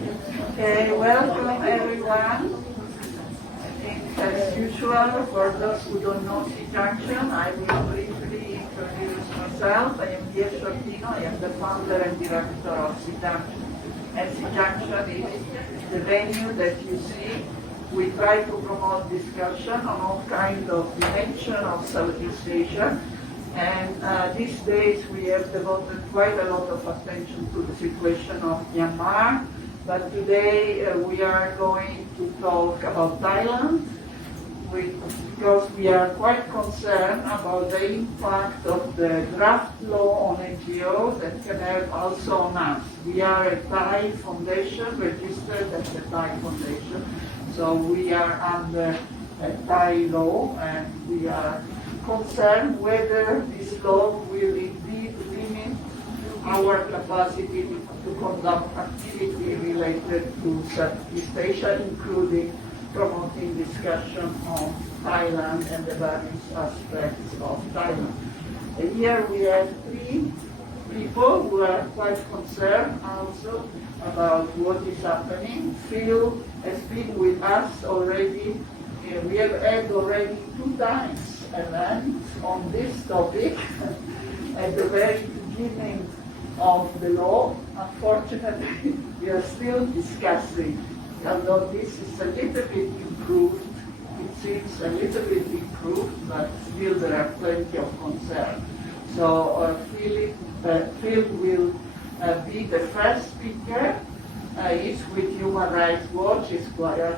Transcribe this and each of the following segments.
Okay, welcome everyone. I think as usual, for those who don't know Junction, I will briefly introduce myself. I am Diego Shortino, I am the founder and director of Junction. And Junction is the venue that you see. We try to promote discussion on all kinds of dimensions of Southeast Asia. And these days we have devoted quite a lot of attention to the situation of Myanmar. But today we are going to talk about Thailand because we are quite concerned about the impact of the draft law on NGOs that can have also on us. We are a Thai foundation, registered as a Thai foundation, so we are under a Thai law, and we are concerned whether this law will indeed limit our capacity to conduct activity related to Southeast Asia, including promoting discussion on Thailand and the various aspects of Thailand. And here we have three people who are quite concerned also about what is happening. Phil has been with us already. We have had already 2 times events on this topic at the very beginning of the law. Unfortunately, we are still discussing, although this is a little bit improved, it seems a little bit improved, but still there are plenty of concern. So Phil will be the first speaker. He's with Human Rights Watch. I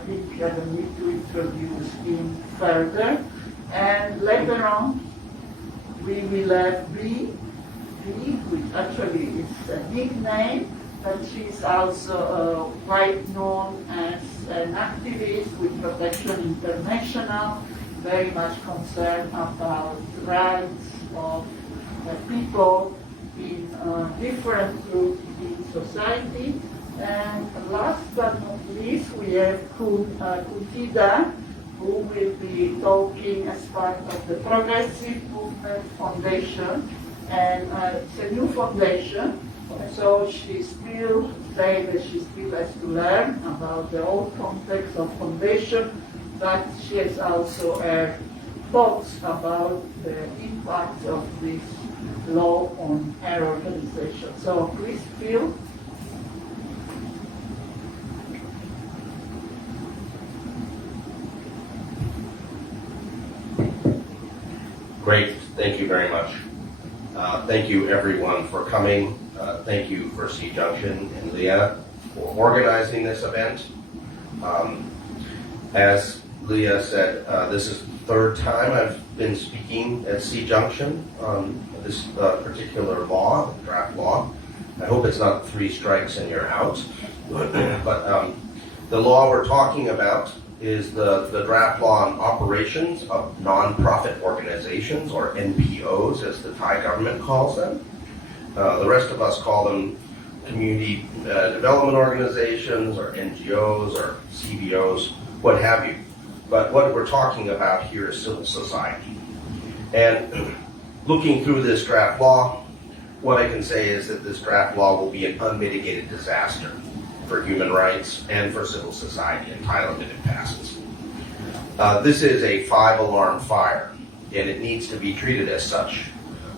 think I don't need to introduce him further. And later on, we will have B, which actually is a nickname, but she's also quite known as an activist with Protection International, very much concerned about rights of people in different groups in society. And last but not least, we have Kutida, who will be talking as part of the Progressive Movement Foundation. And it's a new foundation, so she still says that she still has to learn about the whole context of foundation, but she has also her thoughts about the impact of this law on her organization. So please, Phil. Great, thank you very much. Thank you everyone for coming. Thank you for Junction and Leah for organizing this event. As Leah said, this is the 3rd time I've been speaking at Junction on this particular law, the draft law. I hope it's not 3 strikes and you're out. But the law we're talking about is the draft law on operations of non-profit organizations, or NPOs, as the Thai government calls them. The rest of us call them community development organizations, or NGOs, or CBOs, what have you. But what we're talking about here is civil society. And looking through this draft law, what I can say is that this draft law will be an unmitigated disaster for human rights and for civil society in Thailand if it passes. This is a 5-alarm fire, and it needs to be treated as such,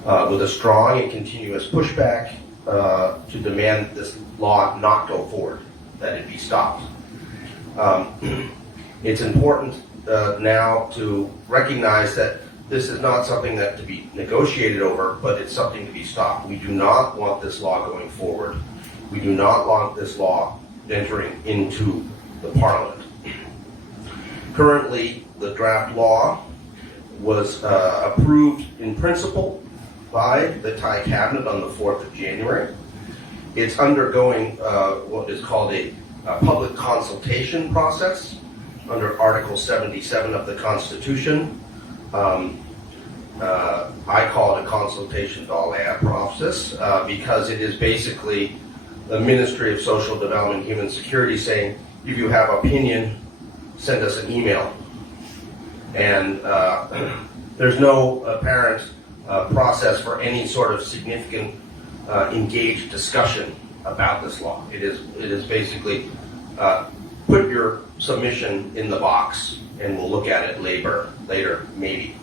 with a strong and continuous pushback to demand that this law not go forward, that it be stopped. It's important now to recognize that this is not something that to be negotiated over, but it's something to be stopped. We do not want this law going forward. We do not want this law entering into the parliament. Currently, the draft law was approved in principle by the Thai cabinet on the 4th of January. It's undergoing what is called a public consultation process under Article 77 of the Constitution. I call it a consultation d'alea process because it is basically the Ministry of Social Development and Human Security saying, if you have opinion, send us an email. And there's no apparent process for any sort of significant engaged discussion about this law. It is basically put your submission in the box and we'll look at it later maybe.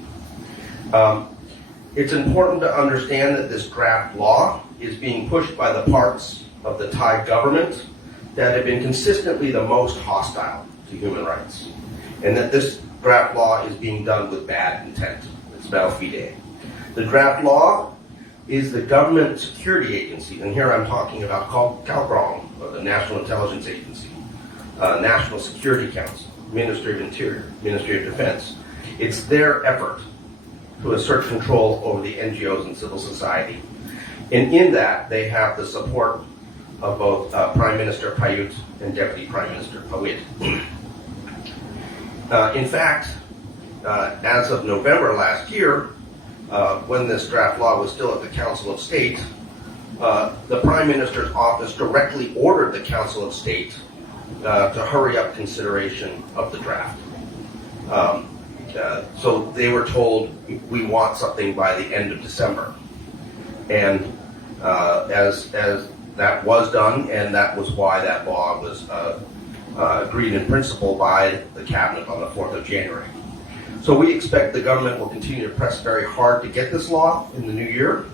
It's important to understand that this draft law is being pushed by the parts of the Thai government that have been consistently the most hostile to human rights, and that this draft law is being done with bad intent. It's malfide. The draft law is the government security agency, and here I'm talking about Calgrong, or the National Intelligence Agency, National Security Council, Ministry of Interior, Ministry of Defense. It's their effort to assert control over the NGOs and civil society. And in that, they have the support of both Prime Minister Prayut and Deputy Prime Minister Pawit. In fact, as of November last year, when this draft law was still at the Council of State, the Prime Minister's office directly ordered the Council of State to hurry up consideration of the draft. So they were told, we want something by the end of December. And as that was done, and that was why that law was agreed in principle by the Cabinet on the 4th of January. So we expect the government will continue to press very hard to get this law in the new year,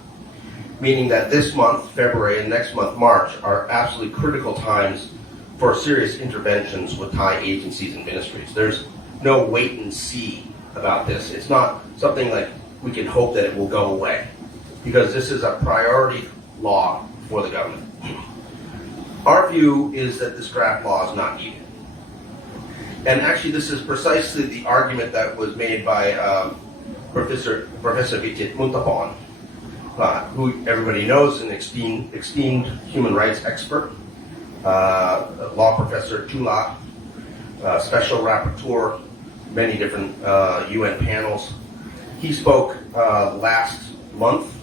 meaning that this month, February, and next month, March, are absolutely critical times for serious interventions with Thai agencies and ministries. There's no wait and see about this. It's not something like we can hope that it will go away, because this is a priority law for the government. Our view is that this draft law is not needed. And actually, this is precisely the argument that was made by Professor Vitit Muntapon, who everybody knows, an esteemed human rights expert, law professor at Chula, special rapporteur, many different UN panels. He spoke last month,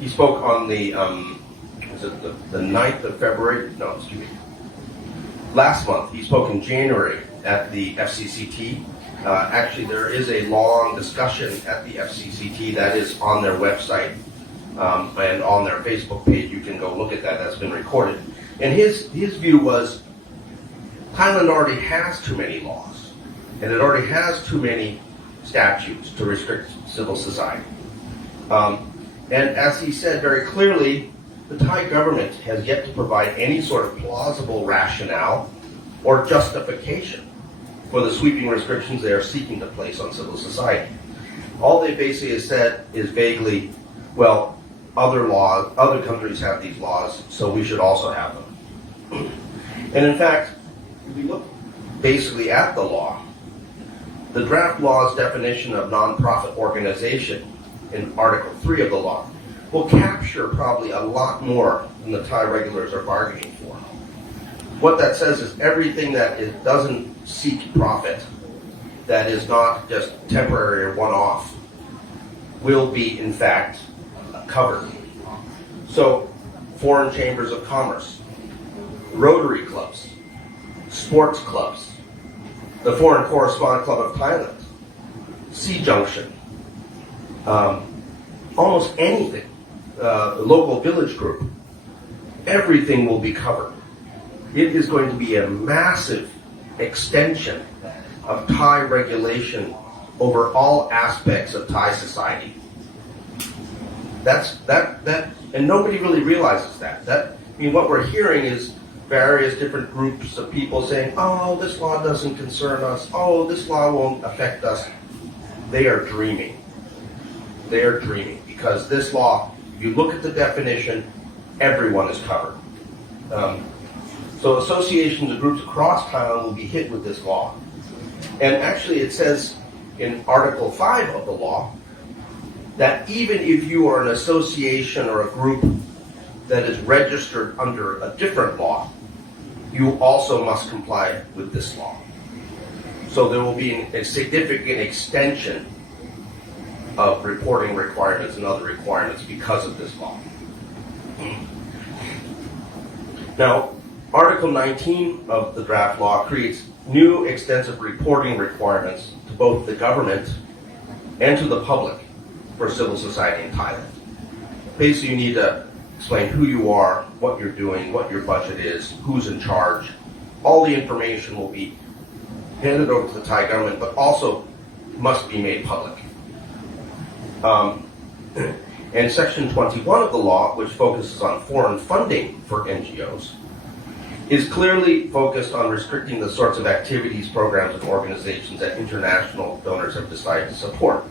he spoke on the, was it the 9th of February? No, excuse me. Last month, he spoke in January at the FCCT. Actually, there is a long discussion at the FCCT that is on their website and on their Facebook page. You can go look at that. That's been recorded. And his view was Thailand already has too many laws, and it already has too many statutes to restrict civil society. And as he said very clearly, the Thai government has yet to provide any sort of plausible rationale or justification for the sweeping restrictions they are seeking to place on civil society. All they basically have said is vaguely, well, other countries have these laws, so we should also have them. And in fact, if we look basically at the law, the draft law's definition of non-profit organization in Article 3 of the law will capture probably a lot more than the Thai regulators are bargaining for. What that says is everything that doesn't seek profit, that is not just temporary or one-off, will be in fact covered. So, foreign chambers of commerce, Rotary clubs, sports clubs, the Foreign Correspondent Club of Thailand, Junction, almost anything, the local village group, everything will be covered. It is going to be a massive extension of Thai regulation over all aspects of Thai society. And nobody really realizes that. What we're hearing is various different groups of people saying, oh, this law doesn't concern us. Oh, this law won't affect us. They are dreaming. They are dreaming, because this law, if you look at the definition, everyone is covered. So associations and groups across Thailand will be hit with this law. And actually it says in Article 5 of the law that even if you are an association or a group that is registered under a different law, you also must comply with this law. So there will be a significant extension of reporting requirements and other requirements because of this law. Now, Article 19 of the draft law creates new extensive reporting requirements to both the government and to the public for civil society in Thailand. Basically, you need to explain who you are, what you're doing, what your budget is, who's in charge. All the information will be handed over to the Thai government, but also must be made public. And Section 21 of the law, which focuses on foreign funding for NGOs, is clearly focused on restricting the sorts of activities, programs, and organizations that international donors have decided to support.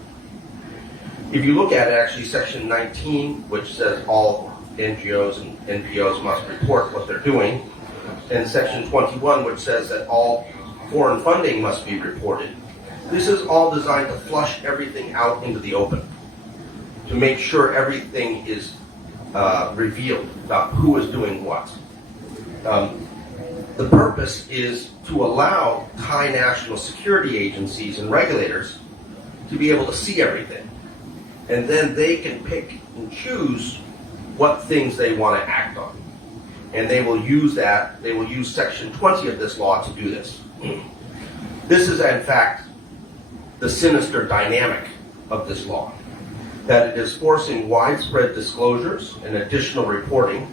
If you look at it, actually, Section 19, which says all NGOs and NPOs must report what they're doing, and Section 21, which says that all foreign funding must be reported. This is all designed to flush everything out into the open, to make sure everything is revealed about who is doing what. The purpose is to allow Thai national security agencies and regulators to be able to see everything. And then they can pick and choose what things they want to act on. And they will use that, they will use Section 20 of this law to do this. This is, in fact, the sinister dynamic of this law, that it is forcing widespread disclosures and additional reporting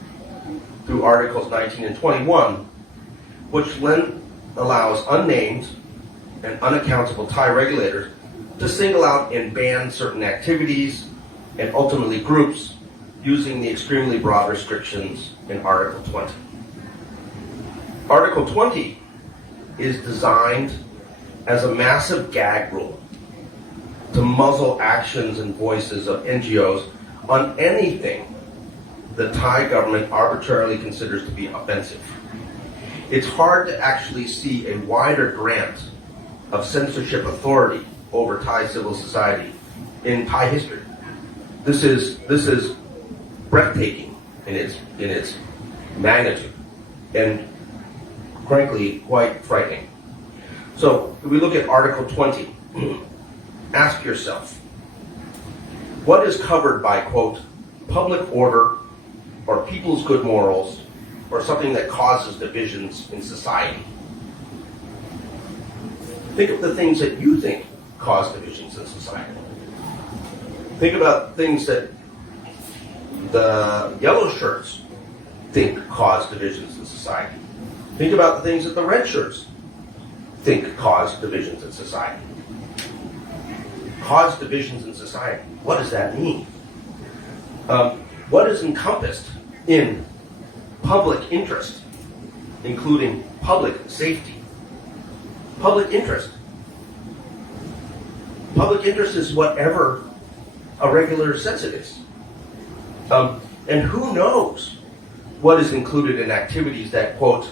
through Articles 19 and 21, which then allows unnamed and unaccountable Thai regulators to single out and ban certain activities and ultimately groups using the extremely broad restrictions in Article 20. Article 20 is designed as a massive gag rule to muzzle actions and voices of NGOs on anything the Thai government arbitrarily considers to be offensive. It's hard to actually see a wider grant of censorship authority over Thai civil society in Thai history. This is breathtaking in its magnitude, and frankly quite frightening. So if we look at Article 20, ask yourself, what is covered by, quote, public order or people's good morals or something that causes divisions in society? Think of the things that you think cause divisions in society. Think about things that the yellow shirts think cause divisions in society. Think about the things that the red shirts think cause divisions in society. Cause divisions in society. What does that mean? What is encompassed in public interest, including public safety? Public interest. Public interest is whatever a regulator says it is. And who knows what is included in activities that, quote,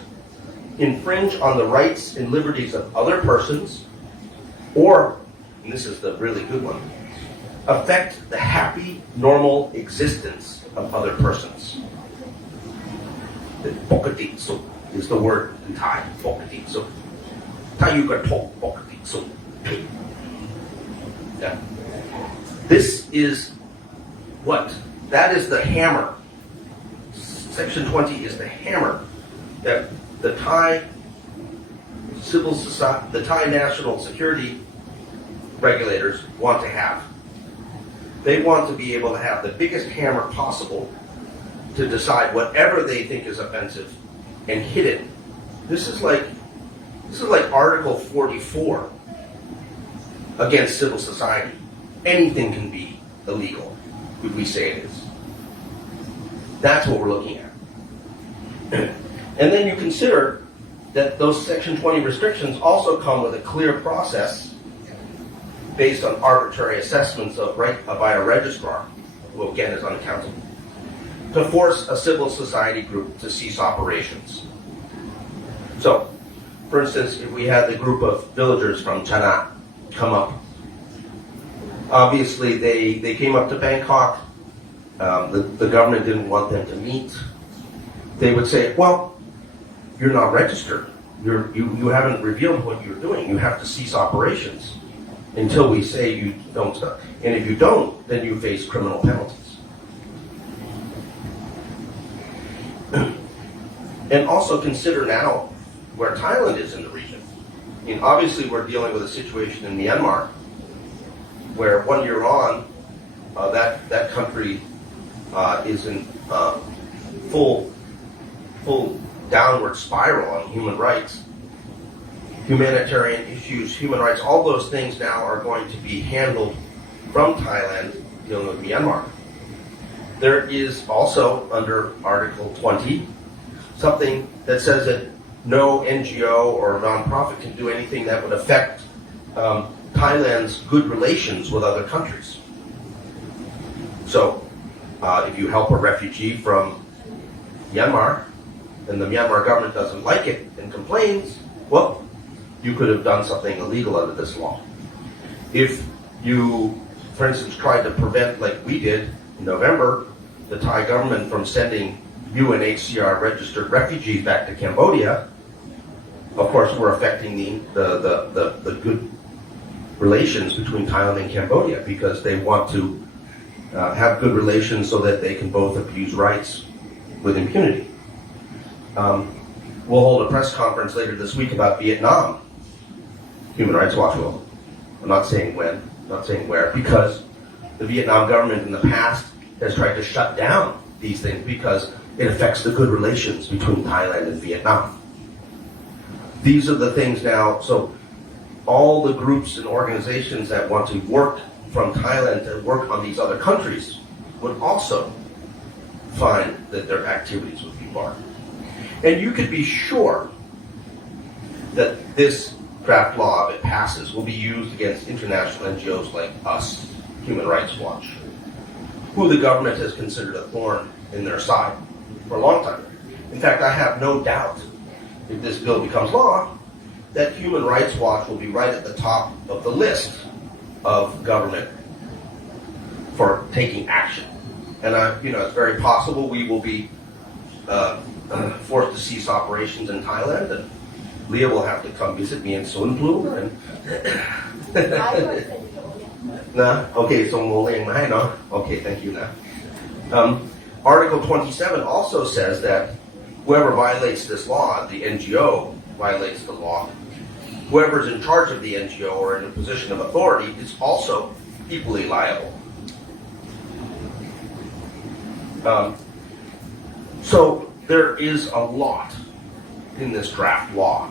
infringe on the rights and liberties of other persons, or, and this is the really good one, affect the happy, normal existence of other persons. Pokati suk is the word in Thai, pokati suk. Tayu ka tok pokati suk. Yeah. This is what? That is the hammer. Section 20 is the hammer that the Thai civil society, the Thai national security regulators want to have. They want to be able to have the biggest hammer possible to decide whatever they think is offensive and hit it. This is like Article 44 against civil society. Anything can be illegal, would we say it is. That's what we're looking at. And then you consider that those Section 20 restrictions also come with a clear process based on arbitrary assessments of by a registrar, who again is unaccountable, to force a civil society group to cease operations. So, for instance, if we had the group of villagers from Chana come up, obviously they came up to Bangkok, the government didn't want them to meet. They would say, well, you're not registered. You haven't revealed what you're doing. You have to cease operations until we say you don't stop. And if you don't, then you face criminal penalties. And also consider now where Thailand is in the region. I mean, obviously we're dealing with a situation in Myanmar where 1 year on, that country is in full downward spiral on human rights, humanitarian issues, human rights, all those things now are going to be handled from Thailand dealing with Myanmar. There is also, under Article 20, something that says that no NGO or nonprofit can do anything that would affect Thailand's good relations with other countries. So, if you help a refugee from Myanmar, and the Myanmar government doesn't like it and complains, well, you could have done something illegal under this law. If you, for instance, tried to prevent, like we did in November, the Thai government from sending UNHCR registered refugees back to Cambodia, of course we're affecting the good relations between Thailand and Cambodia because they want to have good relations so that they can both abuse rights with impunity. We'll hold a press conference later this week about Vietnam. Human Rights Watch will. I'm not saying when, not saying where, because the Vietnam government in the past has tried to shut down these things because it affects the good relations between Thailand and Vietnam. These are the things now, so all the groups and organizations that want to work from Thailand to work on these other countries would also find that their activities would be barred. And you could be sure that this draft law, if it passes, will be used against international NGOs like us, Human Rights Watch, who the government has considered a thorn in their side for a long time. In fact, I have no doubt, if this bill becomes law, that Human Rights Watch will be right at the top of the list of government for taking action. And it's very possible we will be forced to cease operations in Thailand, and Leah will have to come visit me in Sun Plu. And nah, okay, so okay, thank you. Article 27 also says that whoever violates this law, the NGO violates the law, whoever's in charge of the NGO or in a position of authority is also equally liable. So there is a lot in this draft law.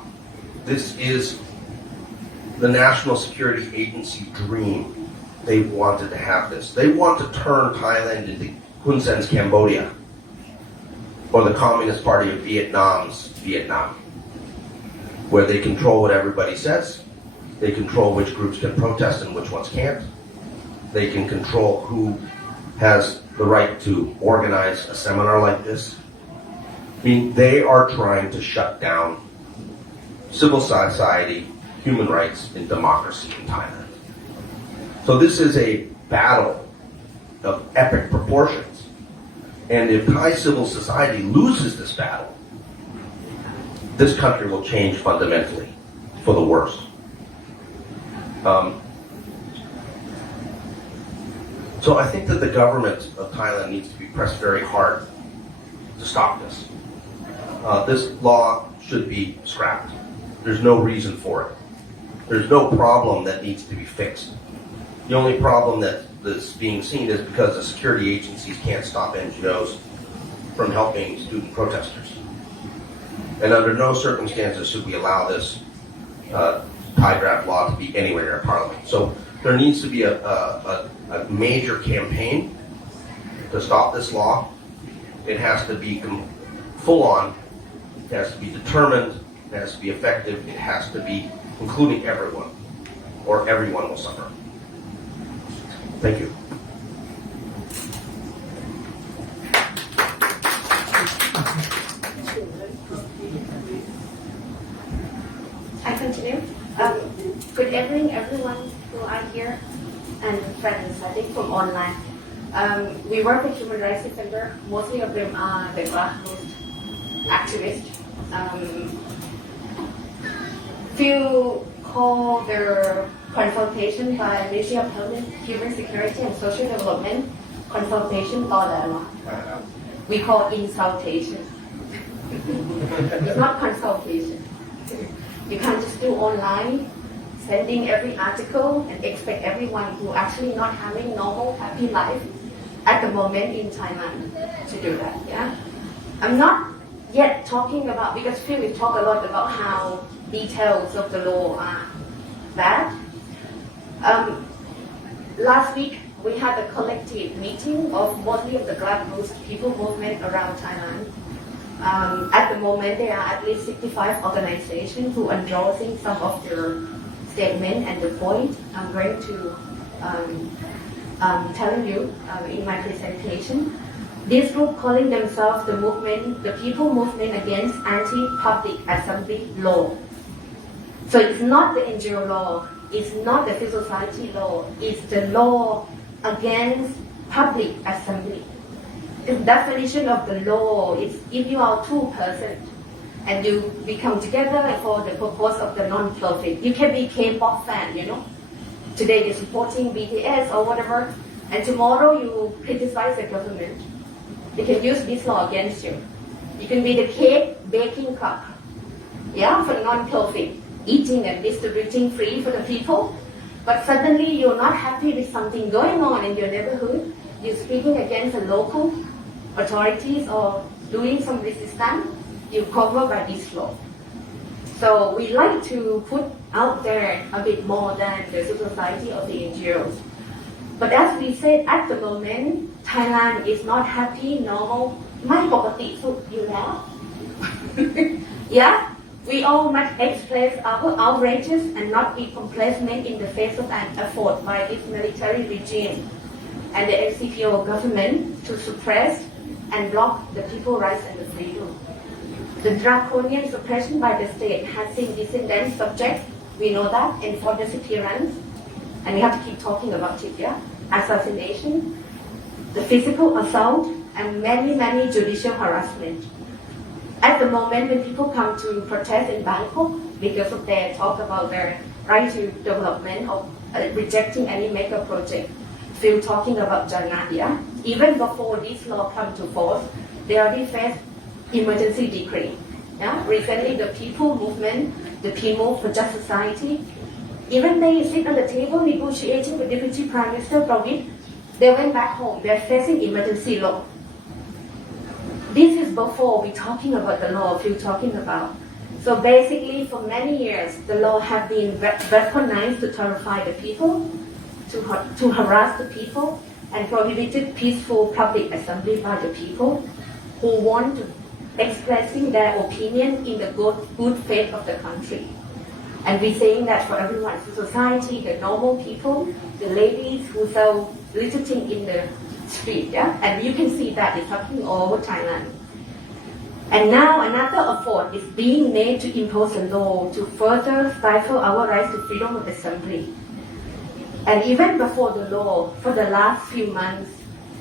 This is the National Security Agency dream. They wanted to have this. They want to turn Thailand into Hun Sen's Cambodia, or the Communist Party of Vietnam's Vietnam, where they control what everybody says, they control which groups can protest and which ones can't, they can control who has the right to organize a seminar like this. I mean, they are trying to shut down civil society, human rights, and democracy in Thailand. So this is a battle of epic proportions. And if Thai civil society loses this battle, this country will change fundamentally for the worse. So I think that the government of Thailand needs to be pressed very hard to stop this. This law should be scrapped. There's no reason for it. There's no problem that needs to be fixed. The only problem that's being seen is because the security agencies can't stop NGOs from helping student protesters. And under no circumstances should we allow this Thai draft law to be anywhere in Parliament. So there needs to be a major campaign to stop this law. It has to be full on. It has to be determined. It has to be effective. It has to be including everyone, or everyone will suffer. Thank you. I continue. Good evening, everyone who are here and friends, I think from online. We work with Human Rights Defender. Mostly of them are the grassroots activists. Few call their consultation by Ministry of Health, Human Security and Social Development consultation or we call insultation. It's not consultation. You can't just do online, sending every article and expect everyone who actually not having normal, happy life at the moment in Thailand to do that, yeah? I'm not yet talking about, because Phil will talk a lot about how details of the law are bad. Last week, we had a collective meeting of mostly of the grassroots people movement around Thailand. At the moment, there are at least 65 organizations who are endorsing some of their statement and the point I'm going to tell you in my presentation. This group calling themselves the movement, the people movement against anti-public assembly law. So it's not the NGO law, it's not the civil society law, it's the law against public assembly. The definition of the law is if you are two persons and you become together for the purpose of the non-profit. You can be K-pop fan, you know. Today you're supporting BTS or whatever, and tomorrow you criticize the government. They can use this law against you. You can be the cake baking club, yeah, for non-profit, eating and distributing free for the people. But suddenly you're not happy with something going on in your neighborhood. You're speaking against the local authorities or doing some resistance. You cover by this law. So we like to put out there a bit more than the civil society or the NGOs. But as we said, at the moment, Thailand is not happy, normal, ไม่ปกติสุดอยู่แล้ว Yeah, we all must express our outrages and not be complacent in the face of an effort by this military regime and the NCPO government to suppress and block the people's rights and the freedom. The draconian suppression by the state has seen dissidents subject, we know that, enforced disappearance, and we have to keep talking about it, yeah? Assassination, the physical assault, and many judicial harassment. At the moment, when people come to protest in Bangkok because of their talk about their right to development or rejecting any mega project, still talking about Jannah, yeah? Even before this law come to force, they already faced emergency decree. Yeah? Recently, the people movement, the people for just society, even they sit on the table negotiating with Deputy Prime Minister Pravit, they went back home. They're facing emergency law. This is before we're talking about the law we're talking about. So basically, for many years, the law have been weaponized to terrify the people, to harass the people, and prohibited peaceful public assembly by the people who want to expressing their opinion in the good faith of the country. And we're saying that for everyone, the society, the normal people, the ladies who sell little things in the street, yeah? And you can see that it's happening all over Thailand. And now another effort is being made to impose a law to further stifle our rights to freedom of assembly. And even before the law, for the last few months,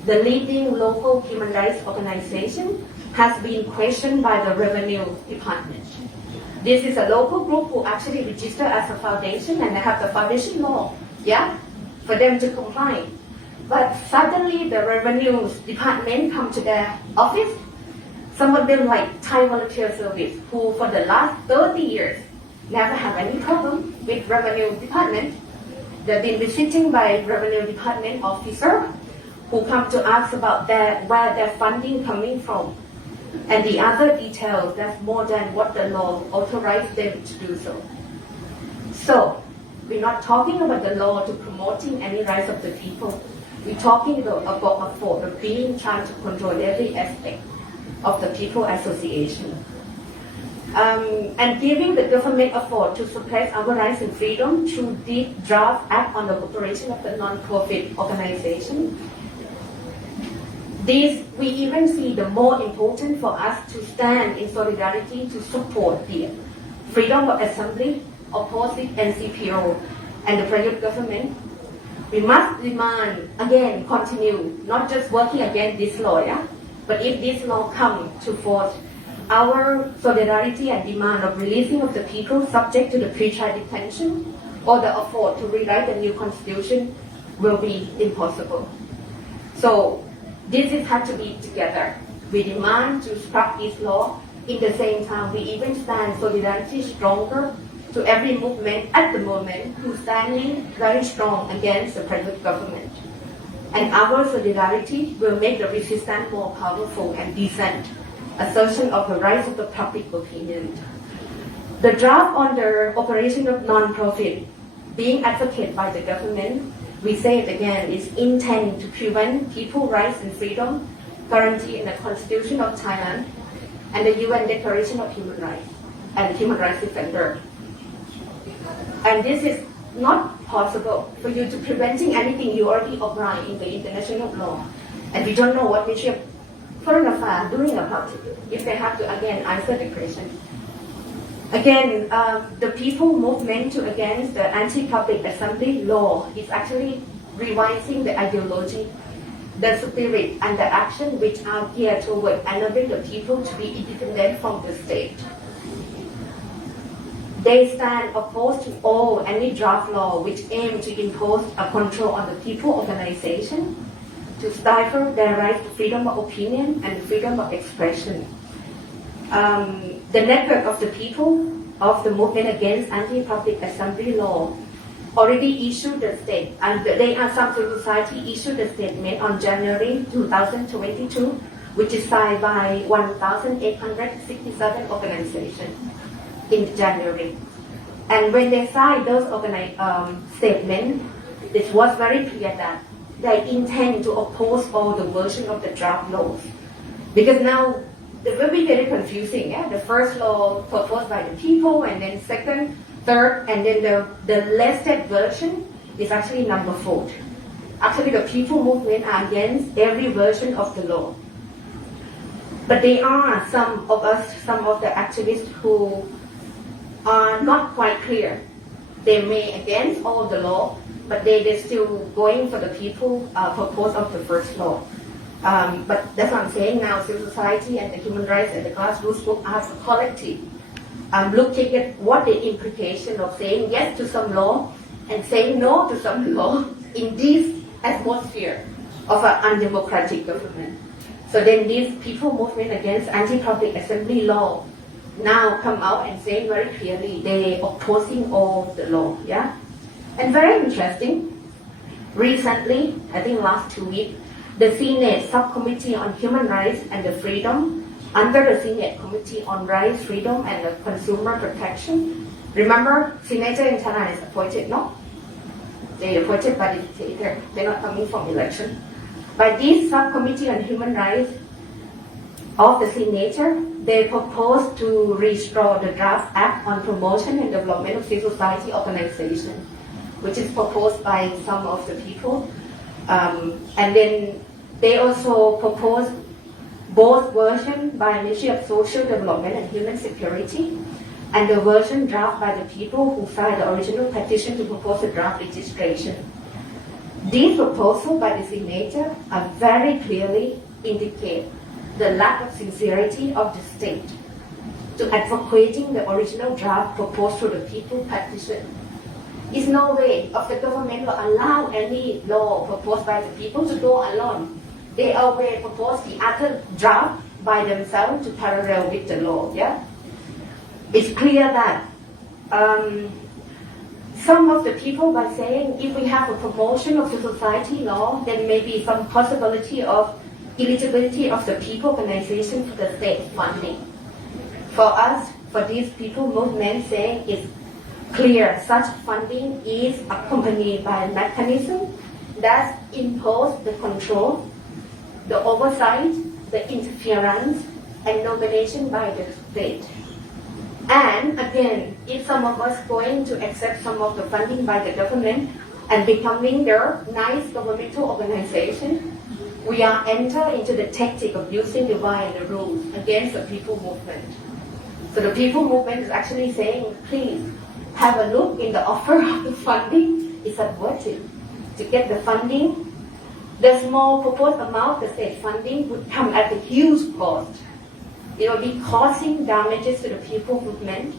the leading local human rights organization has been questioned by the Revenue Department. This is a local group who actually registered as a foundation and they have the foundation law, yeah, for them to comply. But suddenly the Revenue Department come to their office, some of them like Thai Volunteer Service, who for the last 30 years never have any problem with Revenue Department. They've been visiting by Revenue Department officer who come to ask about where their funding coming from. And the other details, that's more than what the law authorized them to do so. So, we're not talking about the law to promoting any rights of the people. We're talking about a force of being trying to control every aspect of the people association. And giving the government effort to suppress our rights and freedom through the draft act on the operation of the non-profit organization. This, we even see the more important for us to stand in solidarity to support the freedom of assembly, oppose the NCPO and the Prayut government. We must demand, again, continue, not just working against this law, yeah? But if this law comes to force, our solidarity and demand of releasing of the people subject to the pre-trial detention or the effort to rewrite the new constitution will be impossible. So, this has to be together. We demand to scrap this law. In the same time, we even stand solidarity stronger to every movement at the moment who's standing very strong against the present government. And our solidarity will make the resistance more powerful and decent assertion of the rights of the public opinion. The draft on the operation of non-profit being advocated by the government, we say it again, is intended to prevent people's rights and freedom guaranteed in the Constitution of Thailand and the UN Declaration of Human Rights and Human Rights Defender. And this is not possible for you to preventing anything you already obliged in the international law. And we don't know what Ministry of Foreign Affairs are doing about it, if they have to again answer the question. Again, the people movement to against the anti-public assembly law is actually revising the ideology, the spirit and the action which are geared toward enabling the people to be independent from the state. They stand opposed to all any draft law which aim to impose a control on the people organization, to stifle their right to freedom of opinion and freedom of expression. The network of the people of the movement against anti-public assembly law already issued a statement, and they are some civil society issued a statement on January 2022, which is signed by 1,867 organizations in January. And when they signed those statements, it was very clear that they intend to oppose all the version of the draft laws. Because now it will be very confusing. Yeah? The first law proposed by the people, and then second, third, and then the latest version is actually number 4. Actually, the people movement are against every version of the law. But there are some of the activists who are not quite clear. They may against all the law, but they're still going for the people proposed of the first law. But that's what I'm saying now, civil society and the human rights and the grassroots group as a collective, looking at what the implication of saying yes to some law and saying no to some law in this atmosphere of an undemocratic government. So then these people movement against anti-public assembly law now come out and say very clearly they opposing all the law, yeah? And very interesting, recently, I think last 2 weeks, the Senate Subcommittee on Human Rights and the Freedom under the Senate Committee on Rights, Freedom and the Consumer Protection. Remember, Senator in Thailand is appointed, no? They appointed by the dictator. They're not coming from election. By this Subcommittee on Human Rights of the Senator, they propose to restore the draft Act on Promotion and Development of Civil Society Organization, which is proposed by some of the people. And then they also propose both versions by Ministry of Social Development and Human Security, and the version draft by the people who signed the original petition to propose the draft legislation. These proposals by the signature are very clearly indicate the lack of sincerity of the state to advocating the original draft proposed to the people petition. Is no way of the government will allow any law proposed by the people to go alone. They always propose the other draft by themselves to parallel with the law. Yeah, it's clear that some of the people by saying if we have a promotion of the society law, then maybe some possibility of eligibility of the people organization for the state funding. For us, for these people movement saying it's clear such funding is accompanied by a mechanism that impose the control, the oversight, the interference, and nomination by the state. And again, if some of us going to accept some of the funding by the government and becoming their nice governmental organization, we are enter into the tactic of using the why and the rules against the people movement. So the people movement is actually saying, please have a look in the offer of the funding. Is that worth it? To get the funding, the small proposed amount, the state funding, would come at a huge cost. It will be causing damages to the people movement.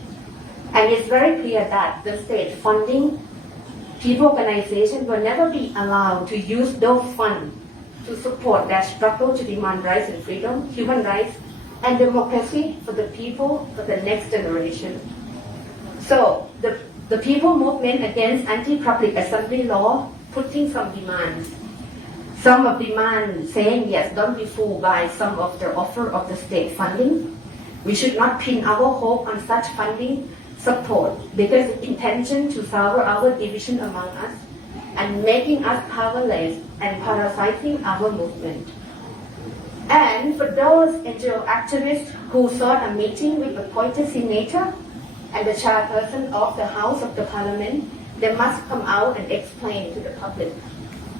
And it's very clear that the state funding, people organization will never be allowed to use those funds to support their struggle to demand rights and freedom, human rights, and democracy for the people for the next generation. So the people movement against anti-public assembly law putting some demands. Some of demand saying, yes, don't be fooled by some of the offer of the state funding. We should not pin our hope on such funding support because intention to sever our division among us and making us powerless and parasiting our movement. And for those NGO activists who sought a meeting with the appointed senator and the chairperson of the House of the Parliament, they must come out and explain to the public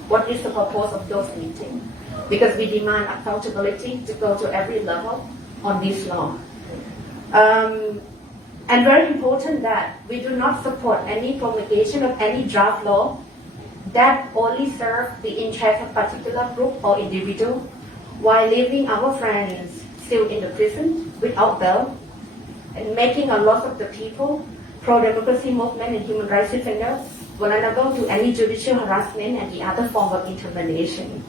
what is the purpose of those meetings. Because we demand accountability to go to every level on this law. And very important that we do not support any promulgation of any draft law that only serve the interest of particular group or individual while leaving our friends still in the prison without bail and making a lot of the people, pro-democracy movement and human rights defenders vulnerable to any judicial harassment and the other form of intimidation.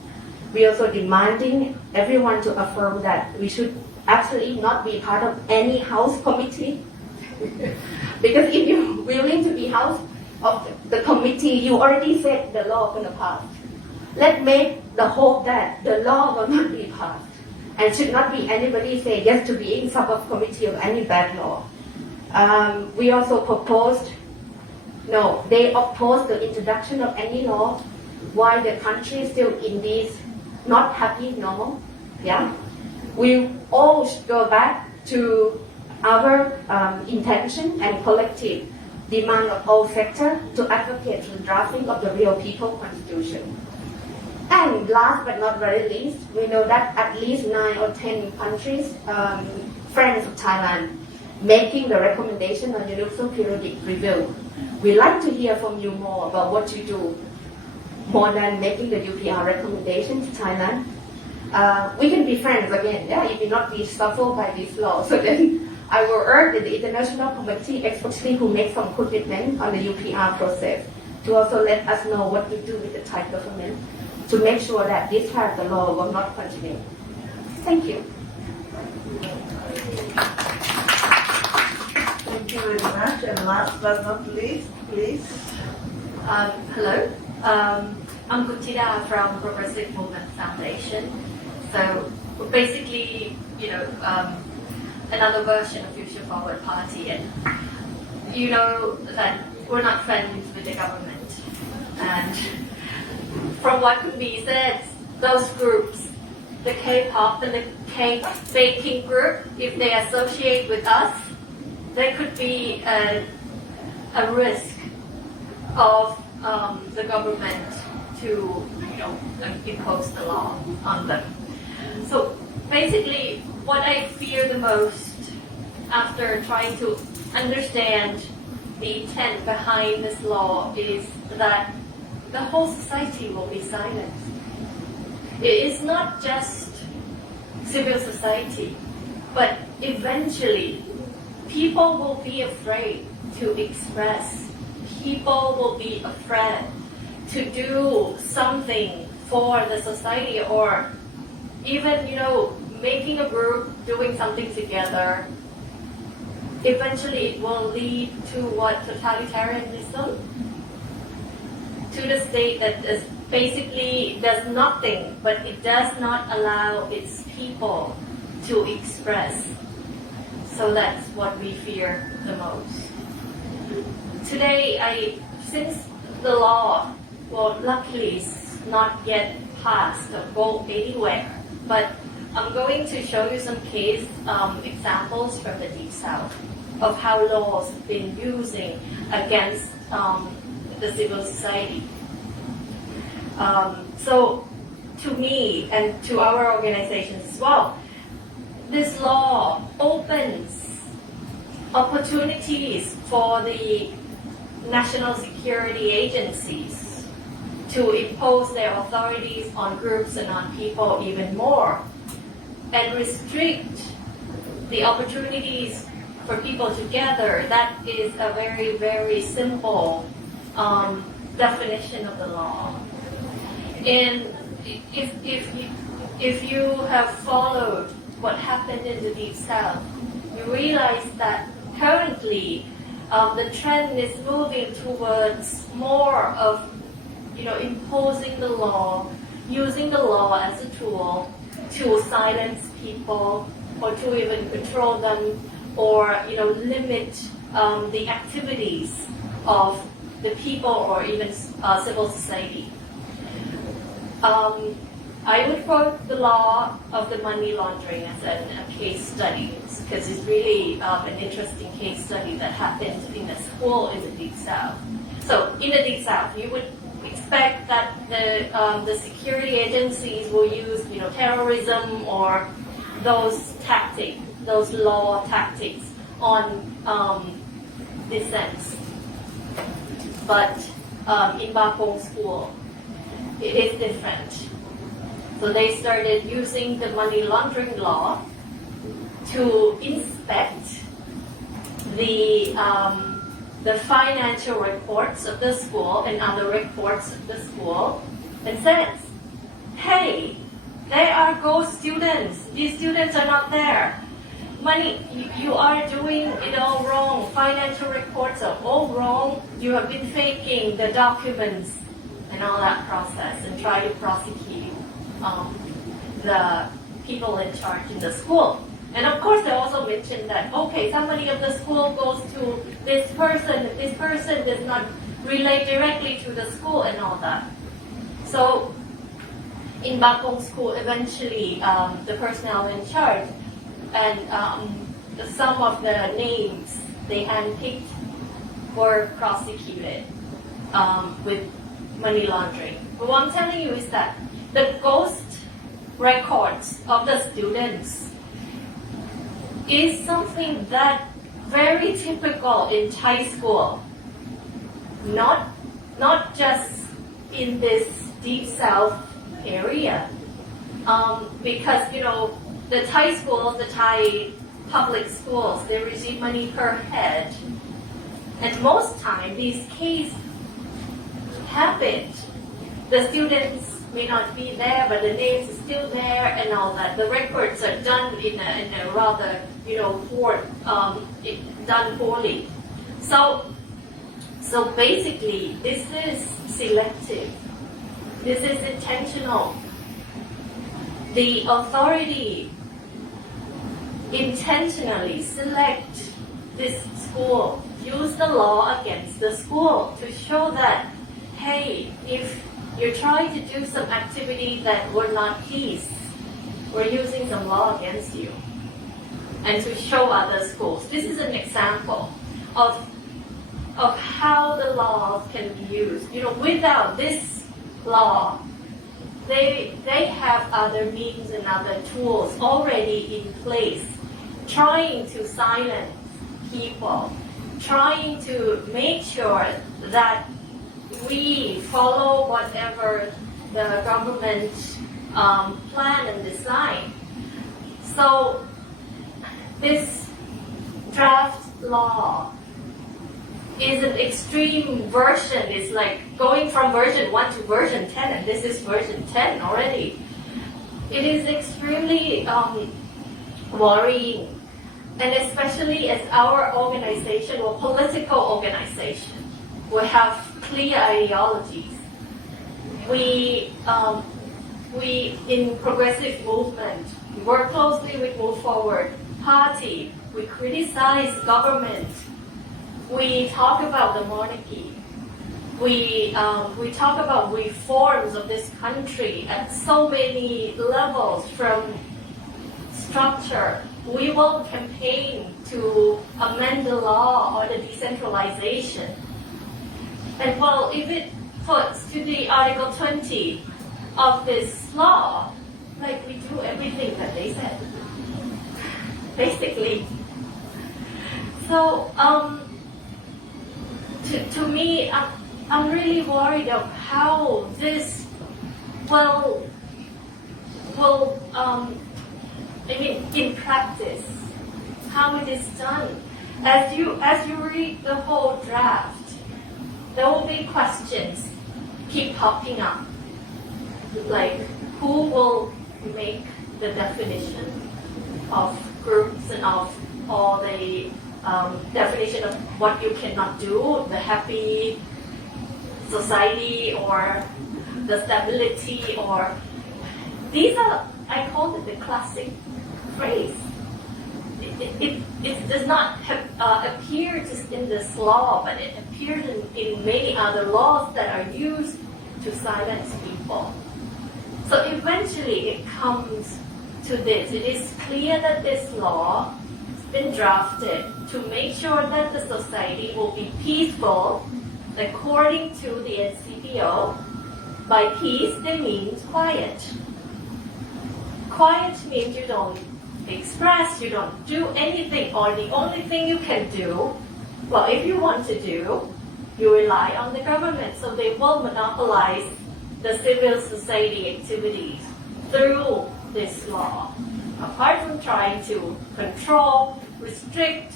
We also demanding everyone to affirm that we should absolutely not be part of any house committee. Because if you're willing to be house of the committee, you already said the law going to pass. Let's make the hope that the law will not be passed and should not be anybody say yes to be in some of committee of any bad law. We also proposed, no, they opposed the introduction of any law while the country is still in this not happy normal. Yeah, we all should go back to our intention and collective demand of all sectors to advocate for the drafting of the real people constitution. And last but not very least, we know that at least 9 or 10 countries, friends of Thailand, making the recommendation on universal periodic review. We'd like to hear from you more about what you do, more than making the UPR recommendation to Thailand. We can be friends again, yeah, if we not be suffered by this law. So then I will urge the international committee, especially who make some commitment on the UPR process, to also let us know what we do with the Thai government to make sure that this part of the law will not continue. Thank you. Thank you very much. And last but not least, please. Hello, I'm Gutida from Progressive Movement Foundation. So basically, another version of Future Forward Party, and you know that we're not friends with the government. And from what could be said, those groups, the K-pop and the K-baking group, if they associate with us, there could be a risk of the government to, impose the law on them. So basically, what I fear the most after trying to understand the intent behind this law is that the whole society will be silent. It is not just civil society, but eventually people will be afraid to express. People will be afraid to do something for the society, or even, making a group, doing something together. Eventually it will lead to what totalitarianism, to the state that is basically does nothing, but it does not allow its people to express. So that's what we fear the most. Today, since the law, luckily is not yet passed or go anywhere, but I'm going to show you some case examples from the Deep South of how laws have been using against the civil society. So to me and to our organizations as well, this law opens opportunities for the national security agencies to impose their authorities on groups and on people even more, and restrict the opportunities for people to gather. That is a very, very simple definition of the law. And if you have followed what happened in the Deep South, you realize that currently the trend is moving towards more of imposing the law using the law as a tool to silence people or to even control them or limit the activities of the people or even civil society. I would quote the law of the money laundering as a case study because it's really an interesting case study that happened in a school in the Deep South. So in the Deep South, you would expect that the security agencies will use terrorism or those tactics, those law tactics on dissent. But in Bapong school, it is different. So they started using the money laundering law to inspect the financial reports of the school and other reports of the school and says, hey, they are ghost students. These students are not there. Money, you are doing it all wrong. Financial reports are all wrong. You have been faking the documents and all that process and try to prosecute the people in charge in the school. And of course, they also mentioned that, okay, somebody of the school goes to this person does not relate directly to the school and all that. So in Bapong school, eventually the personnel in charge and some of the names they handpicked were prosecuted with money laundering. But what I'm telling you is that the ghost records of the students is something that very typical in Thai school, not just in this Deep South area, because the Thai schools, the Thai public schools, they receive money per head, and most time these cases happen. The students may not be there, but the names are still there and all that. The records are done in a rather, poor, done poorly. So basically, this is selective. This is intentional. The authority intentionally select this school, use the law against the school to show that, hey, if you're trying to do some activity that we're not pleased, we're using some law against you. And to show other schools. This is an example of how the law can be used. Without this law, they have other means and other tools already in place, trying to silence people, trying to make sure that we follow whatever the government plan and design. So this draft law is an extreme version. It's like going from version 1 to version 10, and this is version 10 already. It is extremely worrying, and especially as our organization, or political organization, we have clear ideologies. We in progressive movement, we work closely with Move Forward Party. We criticize government. We talk about the monarchy. We talk about reforms of this country at so many levels, from structure. We will campaign to amend the law or the decentralization. And well, if it puts to the Article 20 of this law, like we do everything that they said, basically. So, to me, I'm really worried of how this will in practice, how it is done. As you read the whole draft, there will be questions keep popping up, like who will make the definition of groups and of all the definition of what you cannot do, the happy society or the stability, or these are, I call it the classic phrase. It does not appear just in this law, but it appears in many other laws that are used to silence people. So eventually it comes to this. It is clear that this law has been drafted to make sure that the society will be peaceful according to the NCPO. By peace, they mean quiet. Quiet means you don't express, you don't do anything, or the only thing you can do, well, if you want to do, you rely on the government, so they will monopolize the civil society activities through this law. Apart from trying to control, restrict,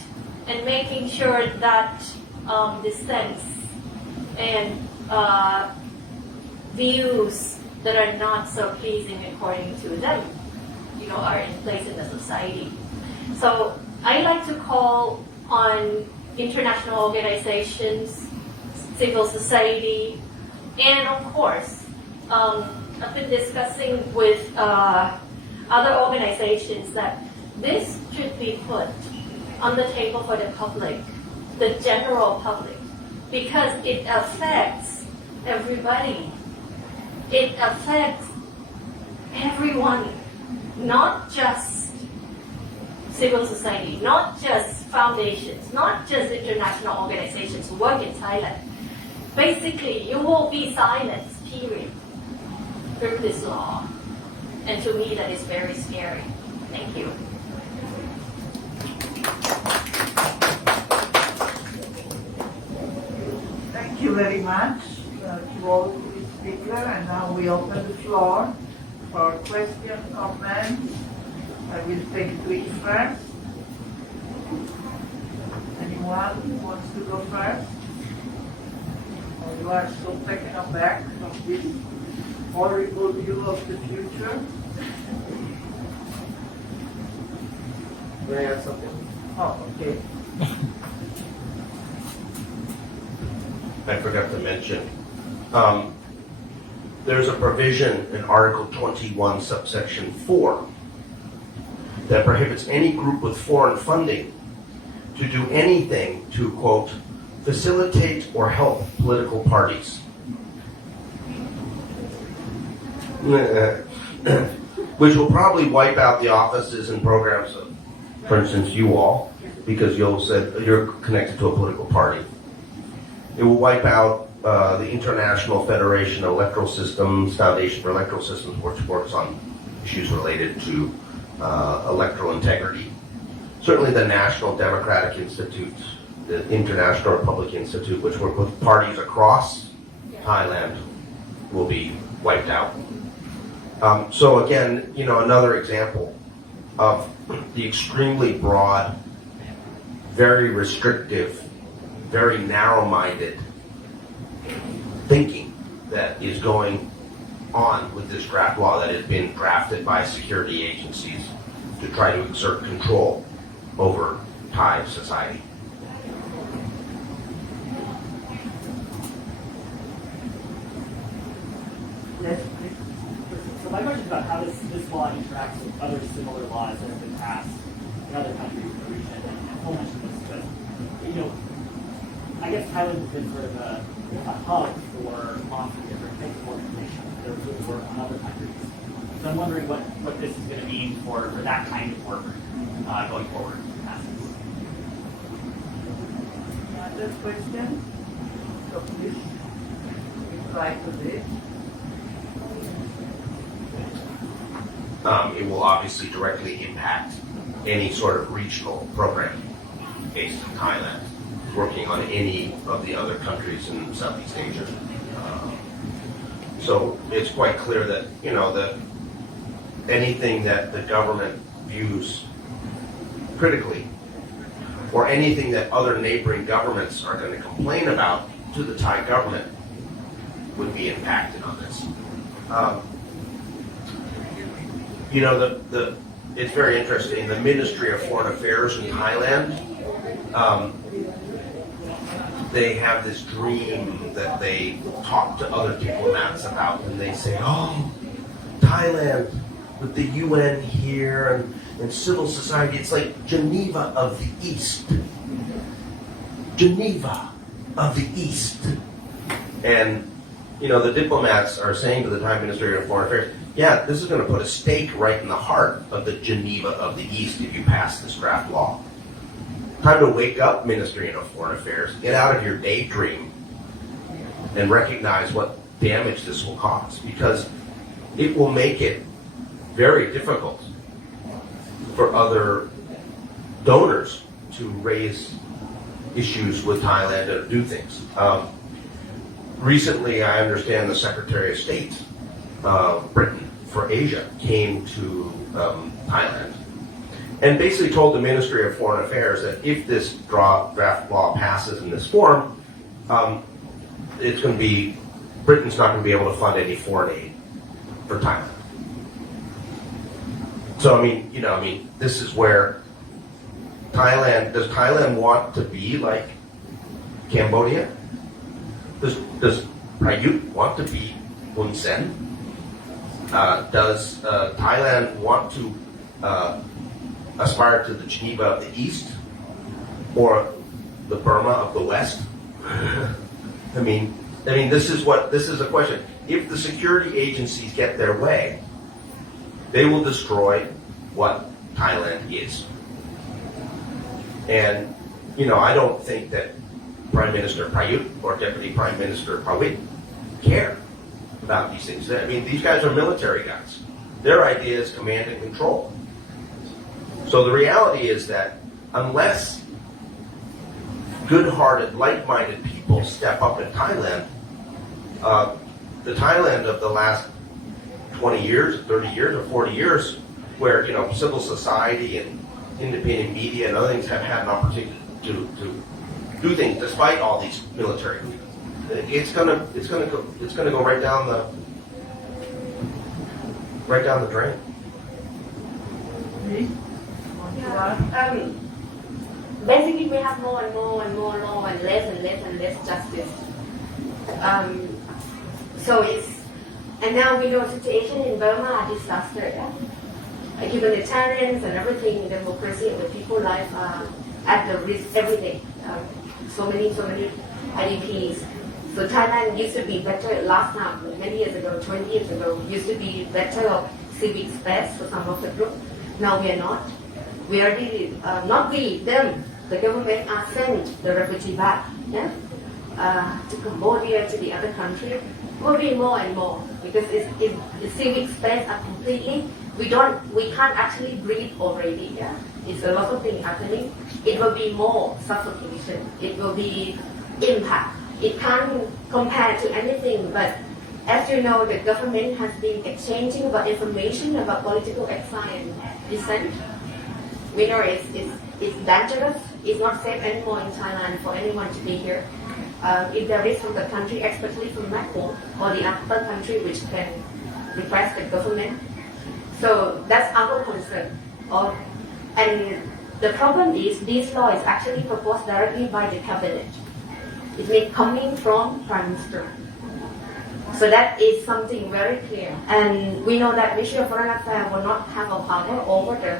and making sure that dissents and views that are not so pleasing according to them, are in place in the society. So I like to call on international organizations, civil society, and of course, I've been discussing with other organizations that this should be put on the table for the public, the general public, because it affects everybody. It affects everyone, not just civil society, not just foundations, not just international organizations who work in Thailand. Basically, you will be silenced, period, through this law. And to me, that is very scary. Thank you. Thank you very much to all the speakers, and now we open the floor for questions, comments. I will take three first. Anyone who wants to go first? Or you are still taken aback from this horrible view of the future? May I add something? Oh, okay. I forgot to mention, there's a provision in Article 21, subsection 4, that prohibits any group with foreign funding to do anything to, quote, facilitate or help political parties. Which will probably wipe out the offices and programs of, for instance, you all, because you're connected to a political party. It will wipe out the International Federation of Electoral Systems, Foundation for Electoral Systems, which works on issues related to electoral integrity. Certainly the National Democratic Institute, the International Republic Institute, which work with parties across Thailand, will be wiped out. So again, another example of the extremely broad, very restrictive, very narrow-minded thinking that is going on with this draft law that has been drafted by security agencies to try to exert control over Thai society. Yes, please. So my question is about how this law interacts with other similar laws that have been passed in other countries in the region. And I'll mention this because, I guess Thailand has been sort of a hub for lots of different types of organizations that are doing work on other countries. So I'm wondering what this is going to mean for that kind of work going forward. Other question? So please reply to this. It will obviously directly impact any sort of regional program based in Thailand, working on any of the other countries in Southeast Asia. So it's quite clear that, that anything that the government views critically, or anything that other neighboring governments are going to complain about to the Thai government, would be impacted on this. It's very interesting. The Ministry of Foreign Affairs in Thailand they have this dream that they talk to other diplomats about, and they say, oh, Thailand with the UN here and civil society, it's like Geneva of the East. Geneva of the East. And, you know, the diplomats are saying to the Thai Ministry of Foreign Affairs, yeah, this is going to put a stake right in the heart of the Geneva of the East if you pass this draft law. Time to wake up, Ministry of Foreign Affairs. Get out of your daydream and recognize what damage this will cause, because it will make it very difficult for other donors to raise issues with Thailand and do things. Recently, I understand the Secretary of State of Britain for Asia came to Thailand and basically told the Ministry of Foreign Affairs that if this draft law passes in this form, it's going to be, Britain's not going to be able to fund any foreign aid for Thailand. So, I mean, this is where does Thailand want to be like Cambodia? Does Prayut want to be Hun Sen? Does Thailand want to aspire to the Geneva of the East or the Burma of the West? I mean, this is a question. If the security agencies get their way, they will destroy what Thailand is. And, you know, I don't think that Prime Minister Prayut or Deputy Prime Minister Pawit care about these things. I mean, these guys are military guys. Their idea is command and control. So the reality is that unless good-hearted, like-minded people step up in Thailand, the Thailand of the last 20 years, 30 years, or 40 years, where, you know, civil society and independent media and other things have had an opportunity to do things despite all these military leaders. It's gonna go right down the drain. Basically, we have more and more and more law and less justice. And now we know situation in Burma are disaster. Yeah? Humanitarians and everything, democracy and the people's life are at the risk every day. So many IDPs. So Thailand used to be better last time, many years ago, 20 years ago, used to be better of civic space for some of the group. Now we are not. We already, not we, them, the government are sent the refugee back, yeah? To Cambodia, to the other country. Will be more and more because the civic space are completely, we can't actually breathe already, yeah? It's a lot of things happening. It will be more suffocation. It will be impact. It can't compare to anything, but as you know, the government has been exchanging about information about political exile and dissent. We know it's dangerous. It's not safe anymore in Thailand for anyone to be here. If there is from the country, especially from Macau or the other country which can repress the government. So that's our concern. And the problem is this law is actually proposed directly by the cabinet. It means coming from Prime Minister. So that is something very clear. And we know that Ministry of Foreign Affairs will not have a power over the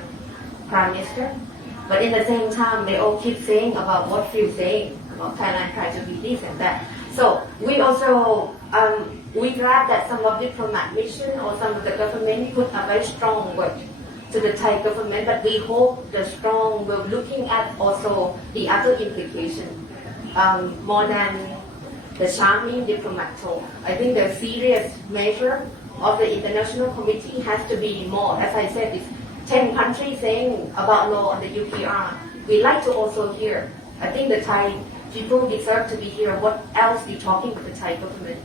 Prime Minister. But in the same time, they all keep saying about what Phil saying about Thailand trying to be this and that. So we also, we glad that some of diplomat mission or some of the government put a very strong word to the Thai government, but we hope the strong will looking at also the other implication more than the charming diplomat talk. I think the serious measure of the international committee has to be more. As I said, it's 10 countries saying about law on the UPR. We like to also hear. I think the Thai people deserve to be here. What else be talking with the Thai government?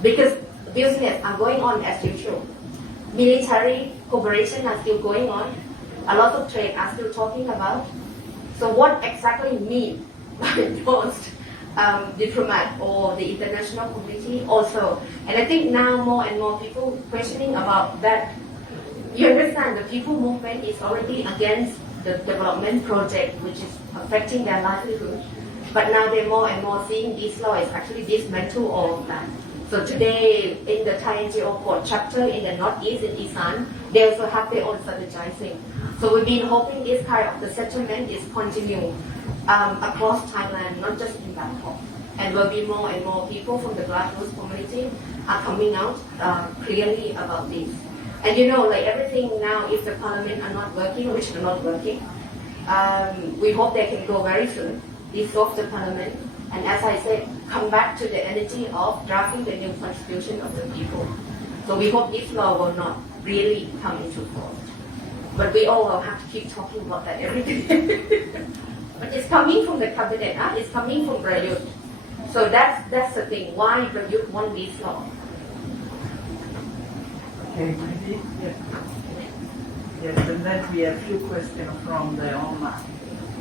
Because business are going on as usual. Military cooperation are still going on. A lot of trade are still talking about. So what exactly mean by most diplomat or the international community also? And I think now more and more people questioning about that. You understand the people movement is already against the development project which is affecting their livelihood. But now they're more and more seeing this law is actually dismantle all of that. So today, in the Thai NGO code chapter in the Northeast in Isan, they also have their own strategizing. So we've been hoping this kind of the settlement is continue across Thailand, not just in Bangkok. And will be more and more people from the grassroots community are coming out clearly about this. And you know, like everything now, if the parliament are not working, which are not working, we hope they can go very soon, dissolve the parliament, and as I said, come back to the energy of drafting the new constitution of the people. So we hope this law will not really come into force. But we all will have to keep talking about that every day. But it's coming from the cabinet, it's coming from Prayut. So that's the thing, why Prayut won this law. Okay, maybe, yes. Yes, and then we have a few questions from the online.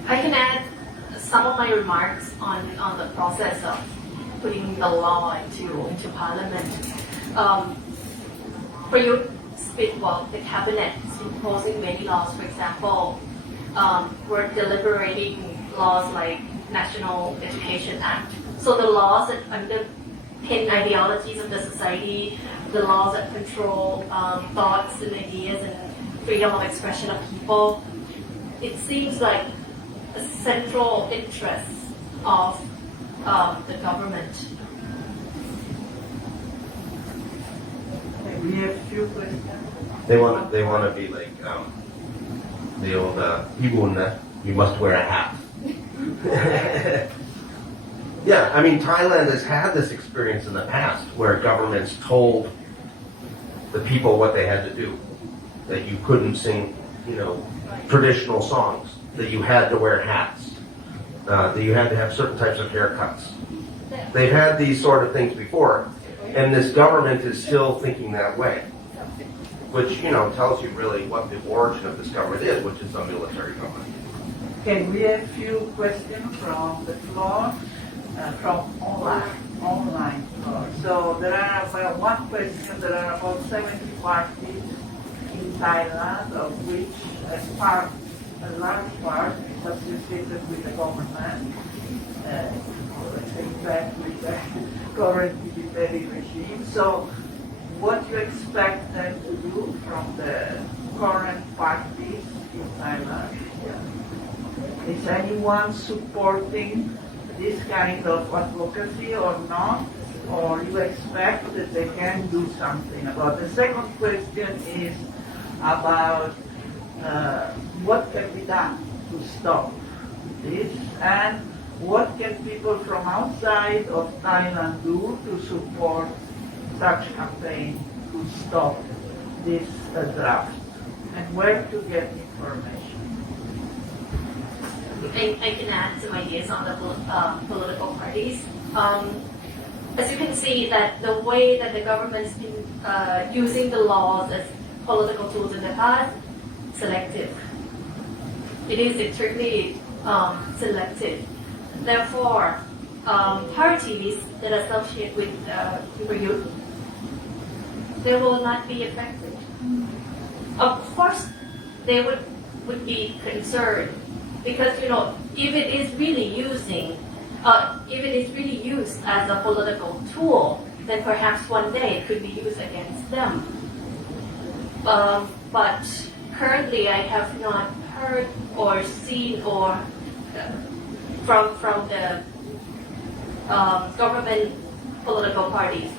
I can add some of my remarks on the process of putting the law into Parliament. Prayut the cabinet is imposing many laws. For example, we're deliberating laws like National Education Act. So the laws that underpin ideologies of the society, the laws that control thoughts and ideas and freedom of expression of people, it seems like a central interest of the government. Okay, we have a few questions. They want to be like the old Ibun, you must wear a hat. Yeah, I mean, Thailand has had this experience in the past where governments told the people what they had to do. That you couldn't sing, traditional songs. That you had to wear hats. That you had to have certain types of haircuts. They've had these sort of things before, and this government is still thinking that way. Which, tells you really what the origin of this government is, which is a military government. Okay, we have a few questions from the floor, from online floor. So there are about one question, there are about 70 parties in Thailand, of which a large part is associated with the government, in fact with the current military regime. So what you expect them to do from the current parties in Thailand? Yeah. Is anyone supporting this kind of advocacy or not? Or you expect that they can do something about it? The second question is about what can be done to stop this, and what can people from outside of Thailand do to support such campaign to stop this draft, and where to get information? I can add some ideas on the political parties. As you can see, that the way that the government's been using the laws as political tools in the past, selective. It is strictly selective. Therefore, parties that associate with youth, they will not be affected. Of course, they would be concerned because if it is really used as a political tool, then perhaps one day it could be used against them. But currently, I have not heard or seen or from the government political parties,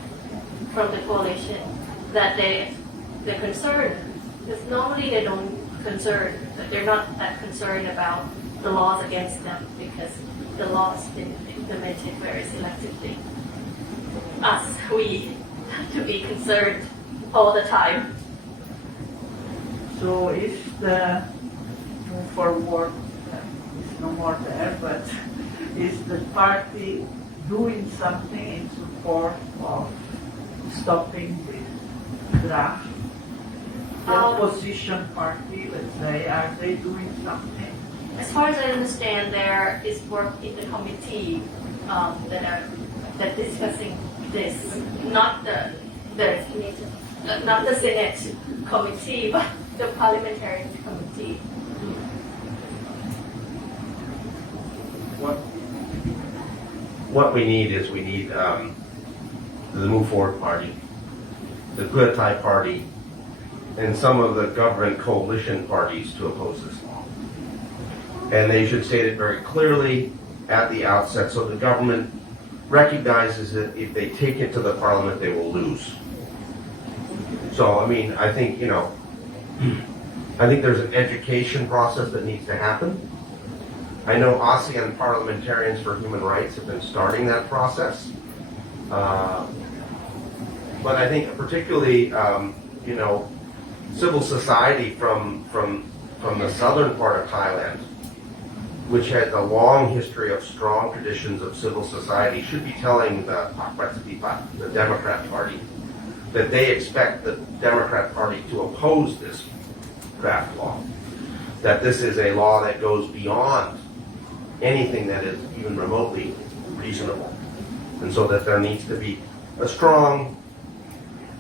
from the coalition, that they're concerned. Because normally they don't they're not that concerned about the laws against them because the laws been implemented very selectively. Us, we have to be concerned all the time. So if the move forward is no more there, but is the party doing something in support of stopping this draft? The opposition party, let's say, are they doing something? As far as I understand, there is work in the committee that discussing this, not the Senate committee, but the parliamentary committee. What what we need is the Move Forward Party, the Pheu Thai Party, and some of the government coalition parties to oppose this law. And they should state it very clearly at the outset so the government recognizes that if they take it to the parliament, they will lose. So, I mean, I think, I think there's an education process that needs to happen. I know ASEAN parliamentarians for human rights have been starting that process. But I think particularly, civil society from the southern part of Thailand, which has a long history of strong traditions of civil society, should be telling the Democrat Party that they expect the Democrat Party to oppose this draft law, that this is a law that goes beyond anything that is even remotely reasonable, and so that there needs to be a strong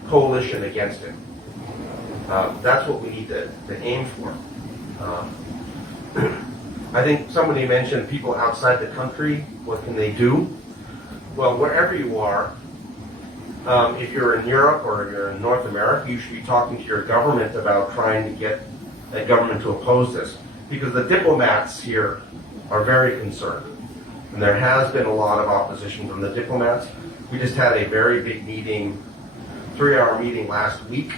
coalition against it. That's what we need to aim for. I think somebody mentioned people outside the country, what can they do? Well, wherever you are, if you're in Europe or you're in North America, you should be talking to your government about trying to get a government to oppose this, because the diplomats here are very concerned. And there has been a lot of opposition from the diplomats. We just had a very big meeting, 3-hour meeting last week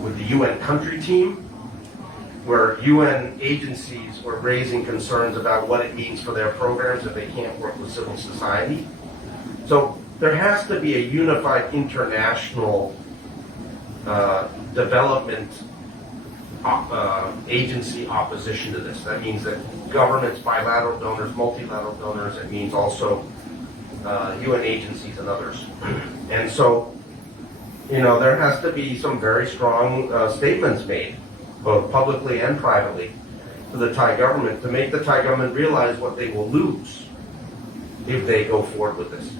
with the UN country team, where UN agencies were raising concerns about what it means for their programs if they can't work with civil society. So there has to be a unified international development agency opposition to this. That means that governments, bilateral donors, multilateral donors, it means also UN agencies and others. And so, there has to be some very strong statements made, both publicly and privately, to the Thai government to make the Thai government realize what they will lose if they go forward with this.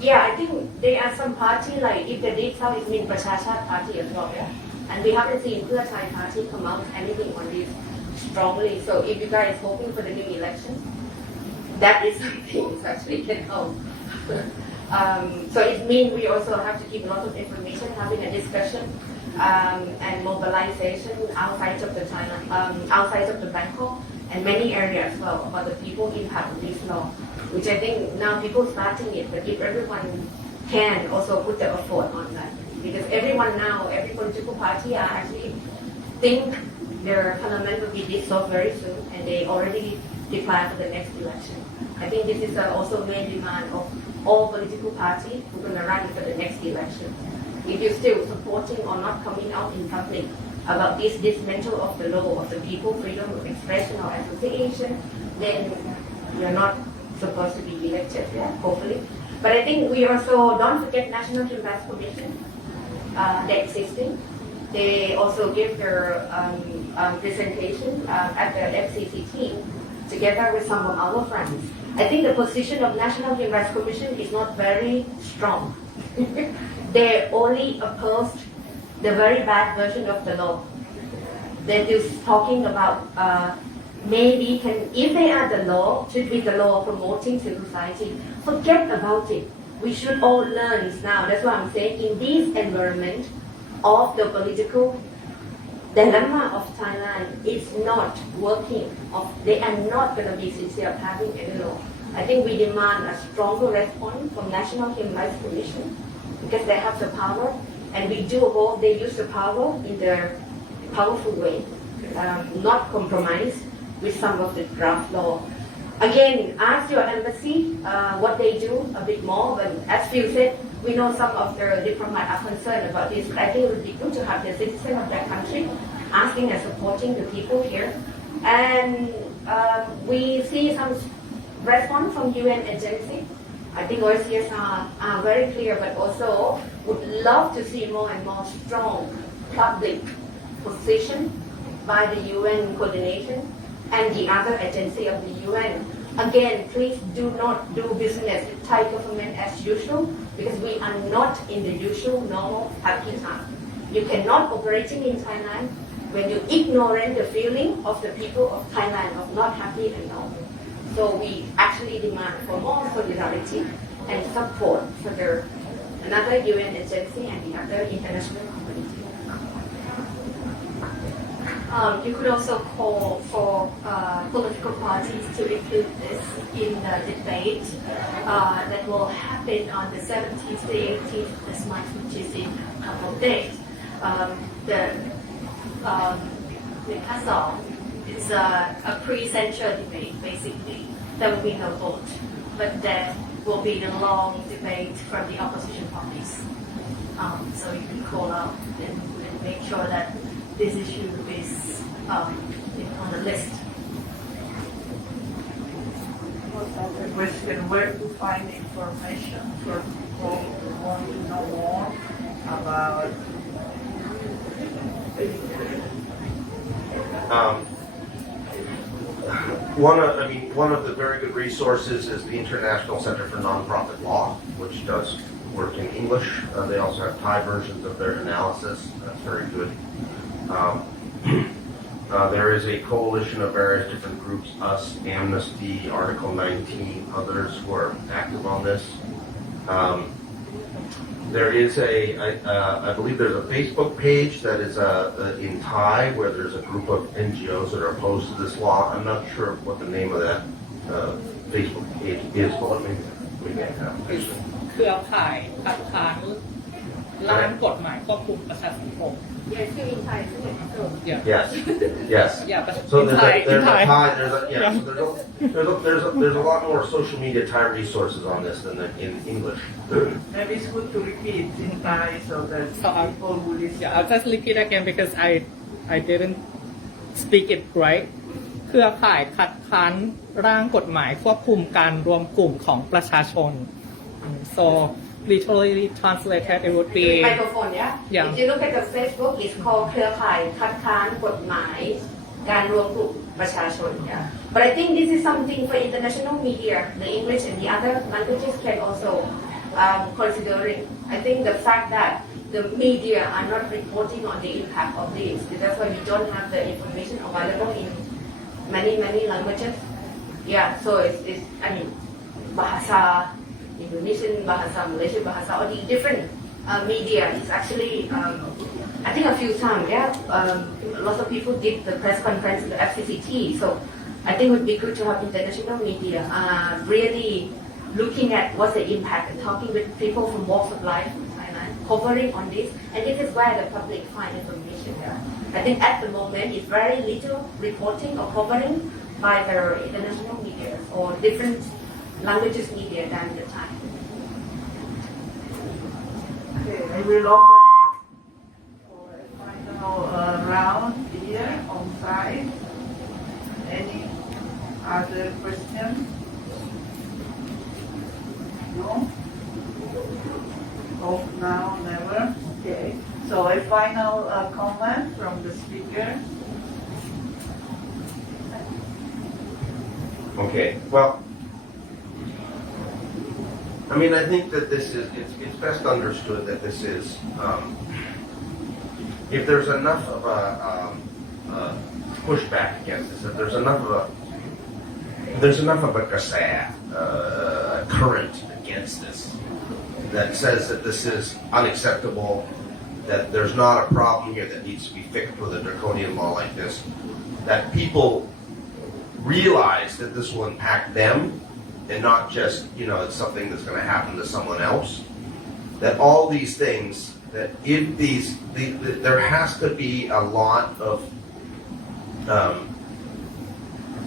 Yeah, I think there are some party, like if the deep south is mean Prachachat party as well, yeah? And we haven't seen Pheu Thai party come out anything on this strongly. So if you guys hoping for the new election, that is something that we can help. So it means we also have to keep a lot of information, having a discussion and mobilization outside of the outside of the Bangkok and many areas as well about the people impact of this law, which I think now people starting it, but if everyone can also put the effort on that, because everyone now, every political party are actually think their parliament will be dissolved very soon, and they already declared for the next election. I think this is also main demand of all political parties who are going to run for the next election. If you're still supporting or not coming out in public about this dismantle of the law of the people, freedom of expression or association, then you're not supposed to be elected, yeah, hopefully. But I think we also don't forget National Human Rights Commission, they're existing. They also give their presentation at the FCC team together with some of our friends. I think the position of National Human Rights Commission is not very strong. They only opposed the very bad version of the law. They're just talking about maybe if they are the law, should be the law promoting civil society. Forget about it. We should all learn this now. That's why I'm saying in this environment of the political dilemma of Thailand is not working. They are not going to be sincere of having any law. I think we demand a stronger response from National Human Rights Commission because they have the power, and we do hope they use the power in their powerful way, not compromise with some of the draft law. Again, ask your embassy what they do a bit more, but as Phil said, we know some of the diplomats are concerned about this, but I think it would be good to have the citizen of that country asking and supporting the people here. And we see some response from UN agency. I think OSCEs are very clear, but also would love to see more and more strong public position by the UN coordination and the other agency of the UN. Again, please do not do business with Thai government as usual, because we are not in the usual normal happy time. You cannot operating in Thailand when you ignorant the feeling of the people of Thailand of not happy and normal. So we actually demand for more solidarity and support for another UN agency and the other international community. You could also call for political parties to include this in the debate that will happen on the 17th to 18th of this month, which is in a couple of days. The CASL is a pre-censure debate, basically. There will be no vote, but there will be the long debate from the opposition parties. So you can call out and make sure that this issue is on the list. The question, where to find information for people who want to know more about one of the very good resources is the International Center for Nonprofit Law, which does work in English. They also have Thai versions of their analysis. That's very good. There is a coalition of various different groups, us, Amnesty, Article 19, others who are active on this. There is I believe there's a Facebook page that is in Thai where there's a group of NGOs that are opposed to this law. I'm not sure what the name of that Facebook page is, but let me get that. เครือข่ายคัดค้านร่างกฎหมายควบคุมประชาสังคม Yeah, it's still in Thai, isn't it? So, Yes, yes. Yeah, but So in there's Thai, a, there's in a Thai. Thai, there's a lot more social media Thai resources on this than in English. maybe it's good to repeat in Thai so that people who listen. Yeah, I'll just repeat again because I didn't speak it right. เครือข่ายคัดค้านร่างกฎหมายควบคุมการรวมกลุ่มของประชาชน so literally translated it would be microphone, yeah? Yeah. If you look at the Facebook, it's called เครือข่ายคัดค้านกฎหมายการรวมกลุ่มประชาชน yeah. But I think this is something for international media, the English and the other languages can also considering. I think the fact that the media are not reporting on the impact of this, that's why we don't have the information available in many languages. Yeah, so it's I mean, bahasa Indonesian, bahasa Malaysian, bahasa all the different media is actually I think a few times, yeah, lots of people did the press conference in the FCCT, so I think it would be good to have international media really looking at what's the impact and talking with people from walks of life in Thailand, covering on this, and this is where the public find information. Yeah. I think at the moment it's very little reporting or covering by the international media or different languages media than the Thai. Okay, I will open for a final round here on site. Any other question? No? Hope now, never? Okay. So a final comment from the speaker. Okay, well, I mean, I think that this is, it's best understood that this is, if there's enough of a pushback against this, if there's enough of a current against this that says that this is unacceptable, that there's not a problem here that needs to be fixed with a draconian law like this, that people realize that this will impact them and not just, it's something that's going to happen to someone else. That all these things, that if there has to be a lot of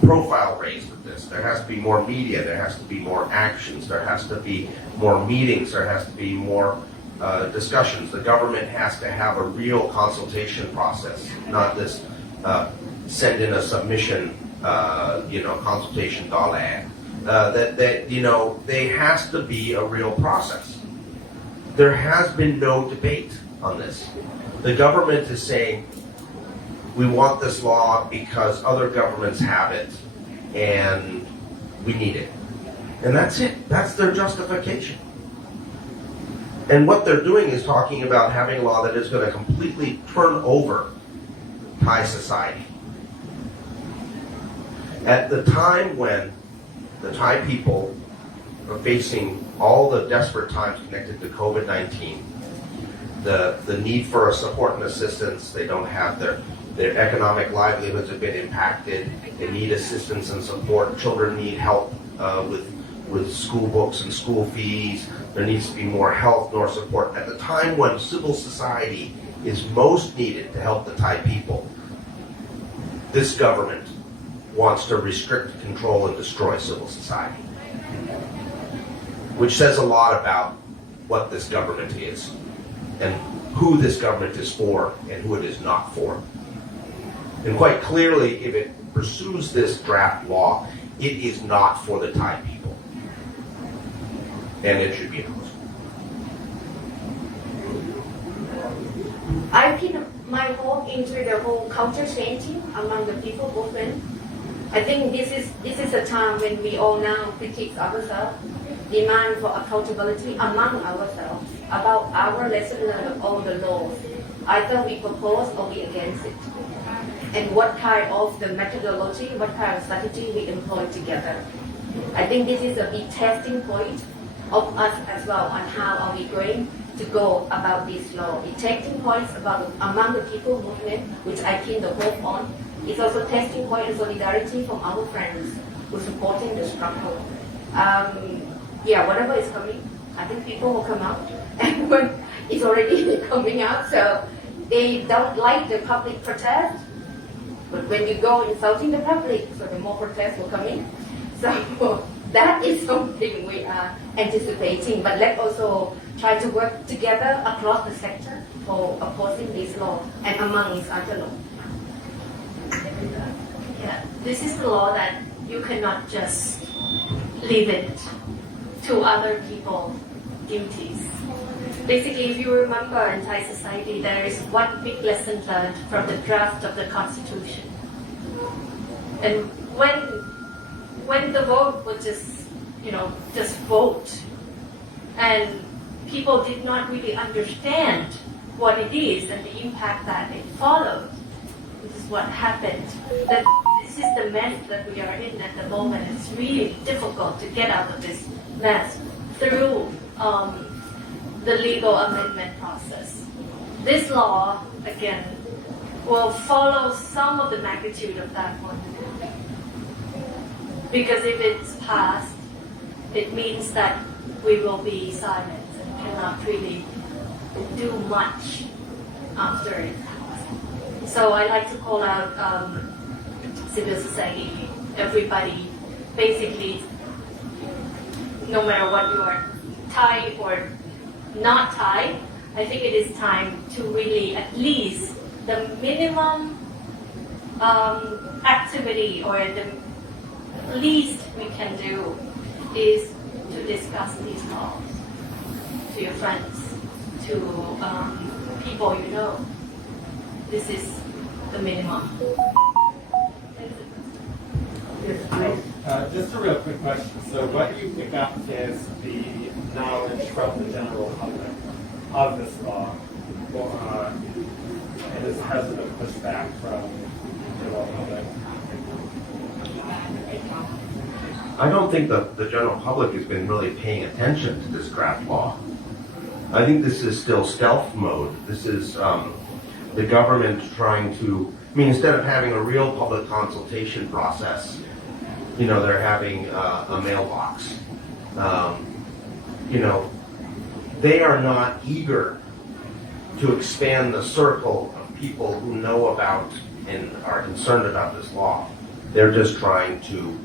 profile raised with this. There has to be more media, there has to be more actions, there has to be more meetings, there has to be more discussions. The government has to have a real consultation process, not this send in a submission, consultation dollar. There has to be a real process. There has been no debate on this. The government is saying, we want this law because other governments have it and we need it. And that's it. That's their justification. And what they're doing is talking about having a law that is going to completely turn over Thai society. At the time when the Thai people are facing all the desperate times connected to COVID-19, the need for support and assistance. They don't have their economic livelihoods have been impacted. They need assistance and support. Children need help with school books and school fees. There needs to be more health, more support. At the time when civil society is most needed to help the Thai people, this government wants to restrict, control, and destroy civil society, which says a lot about what this government is and who this government is for and who it is not for. And quite clearly, if it pursues this draft law, it is not for the Thai people. And it should be opposed. I put my hope into the whole culture changing among the people movement. I think this is a time when we all now critique ourselves, demand for accountability among ourselves about our lesson learned of all the laws. Either we propose or we against it. And what kind of the methodology, what kind of strategy we employ together. I think this is a big testing point of us as well on how are we going to go about this law. It's testing points among the people movement, which I pin the hope on. It's also testing point of solidarity from our friends who are supporting the struggle. Whatever is coming, I think people will come out, and when it's already coming out, so they don't like the public protest. But when you go insulting the public, so the more protests will come in. So that is something we are anticipating. But let's also try to work together across the sector for opposing this law and amongst other laws. Yeah, this is the law that you cannot just leave it to other people's duties. Basically, if you remember in Thai society, there is one big lesson learned from the draft of the Constitution. And when the vote was just vote, and people did not really understand what it is and the impact that it followed, this is what happened. This is the mess that we are in at the moment. It's really difficult to get out of this mess through the legal amendment process. This law, again, will follow some of the magnitude of that one. Because if it's passed, it means that we will be silent and cannot really do much after it passed. So I like to call out civil society, everybody, basically, no matter what you are, Thai or not Thai, I think it is time to really at least the minimum activity or the least we can do is to discuss these laws to your friends, to people you know. This is the minimum. Just a real quick question. So what do you pick up is the knowledge from the general public of this law, and this hasn't been pushed back from the general public? I don't think the general public has been really paying attention to this draft law. I think this is still stealth mode. This is the government trying to, instead of having a real public consultation process, they're having a mailbox. They are not eager to expand the circle of people who know about and are concerned about this law. They're just trying to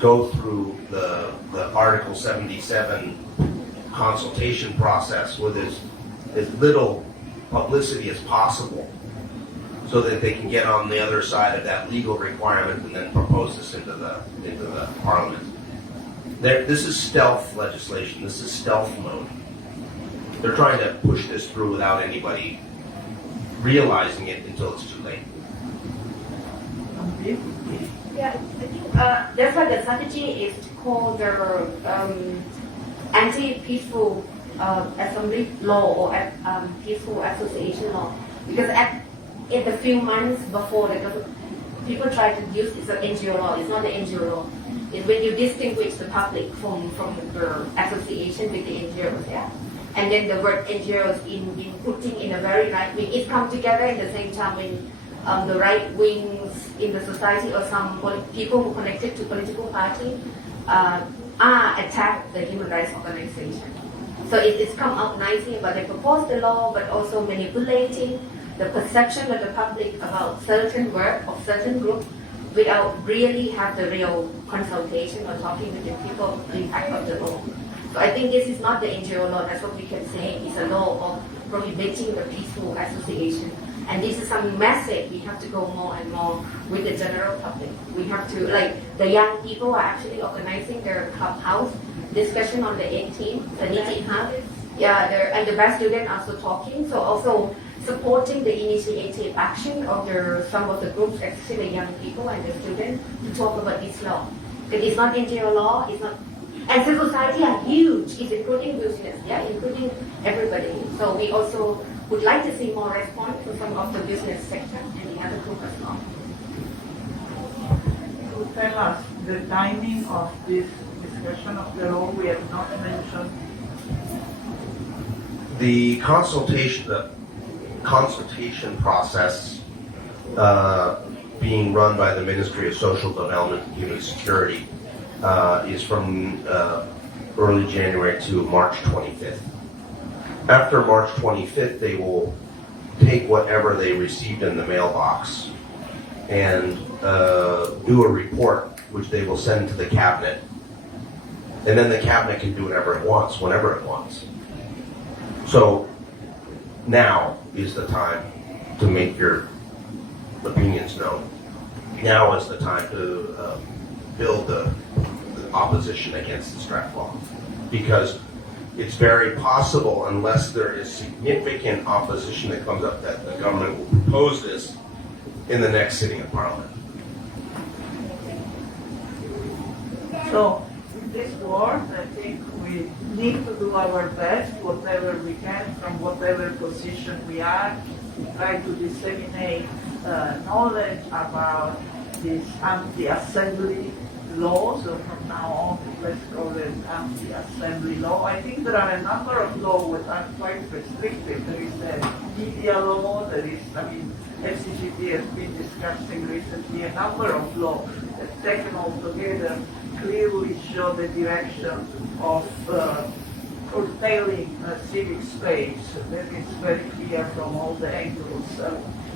go through the Article 77 consultation process with as little publicity as possible, so that they can get on the other side of that legal requirement and then propose this into the parliament. This is stealth legislation. This is stealth mode. They're trying to push this through without anybody realizing it until it's too late. Yeah, I think that's why the strategy is to call the anti-peaceful assembly law or peaceful association law, because in the few months before, people try to use it's an NGO law. It's not the NGO law. is when you distinguish the public from the association with the NGOs, yeah. And then the word NGOs in putting in a very right wing, it comes together at the same time when the right wings in the society or some people who connected to political party are attack the human rights organization. So it's come out nicely about they propose the law, but also manipulating the perception of the public about certain work of certain group without really have the real consultation or talking with the people impact of the law. So I think this is not the NGO law, that's what we can say. It's a law of prohibiting the peaceful association. And this is some message we have to go more and more with the general public. We have to, like, the young people are actually organizing their clubhouse discussion on the 18th, the meeting house. Yeah, and the best students also talking. So also supporting the initiative action of some of the groups, especially the young people and the students, to talk about this law. Because it's not NGO law, it's not. And civil society are huge, it's including business, yeah, including everybody. So we also would like to see more response from some of the business sector and the other group as well. To tell us the timing of this discussion of the law, we have not mentioned. The consultation process being run by the Ministry of Social Development and Human Security is from early January to March 25th. After March 25th, they will take whatever they received in the mailbox and do a report, which they will send to the cabinet. And then the cabinet can do whatever it wants, whenever it wants. So now is the time to make your opinions known. Now is the time to build the opposition against this draft law. Because it's very possible, unless there is significant opposition that comes up, that the government will propose this in the next sitting of Parliament. So, with this word, I think we need to do our best, whatever we can, from whatever position we are, to try to disseminate knowledge about this anti-assembly law. So from now on, let's call it anti-assembly law. I think there are a number of laws that are quite restrictive. There is the media law, there is, FCGT has been discussing recently a number of laws that taken all together clearly show the direction of curtailing civic space. That is very clear from all the angles.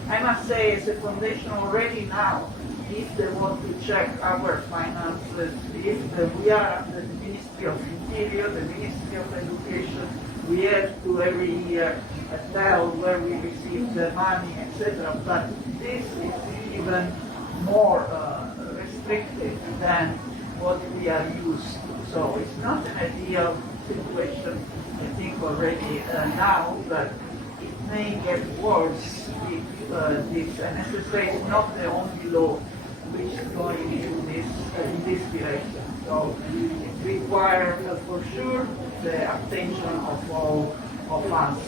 I must say, as a foundation already now, if they want to check our finances, if we are under the Ministry of Interior, the Ministry of Education, we have to every year tell where we receive the money, etc. But this is even more restrictive than what we are used to. So it's not an ideal situation, I think, already now, but it may get worse if this, and as I say, it's not the only law which is going in this direction. So it requires for sure the attention of all of us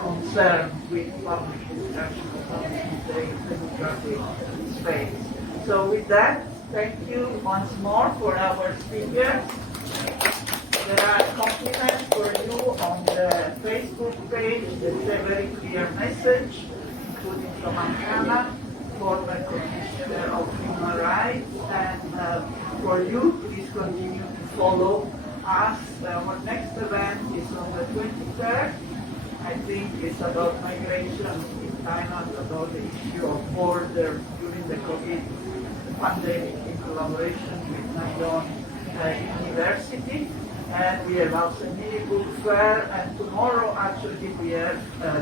concerned with public discussion about the democratic space. So with that, thank you once more for our speakers. There are compliments for you on the Facebook page. There's a very clear message, including from Anna, former Commissioner of Human Rights, and for you, please continue to follow us. Our next event is on the 23rd. I think it's about migration in Thailand, about the issue of border during the COVID pandemic in collaboration with Nanyang University. And we have also mini book fair, and tomorrow actually we have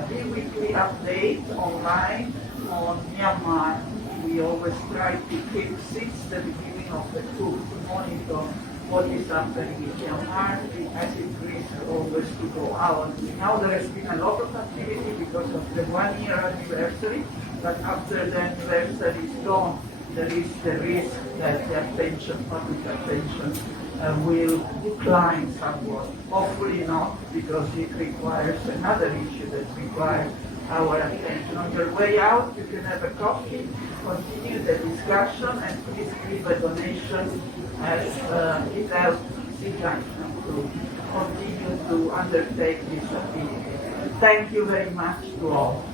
the weekly update online on Myanmar. We always try to keep since the beginning of the tour to monitor what is happening in Myanmar. It has increased always to go out. Now there has been a lot of activity because of the 1 year anniversary, but after the anniversary is gone, there is the risk that the attention, public attention, will decline somewhat. Hopefully not, because it requires another issue that requires our attention. On your way out, you can have a coffee, continue the discussion, and please leave a donation as it helps Junction to continue to undertake this activity. Thank you very much to all.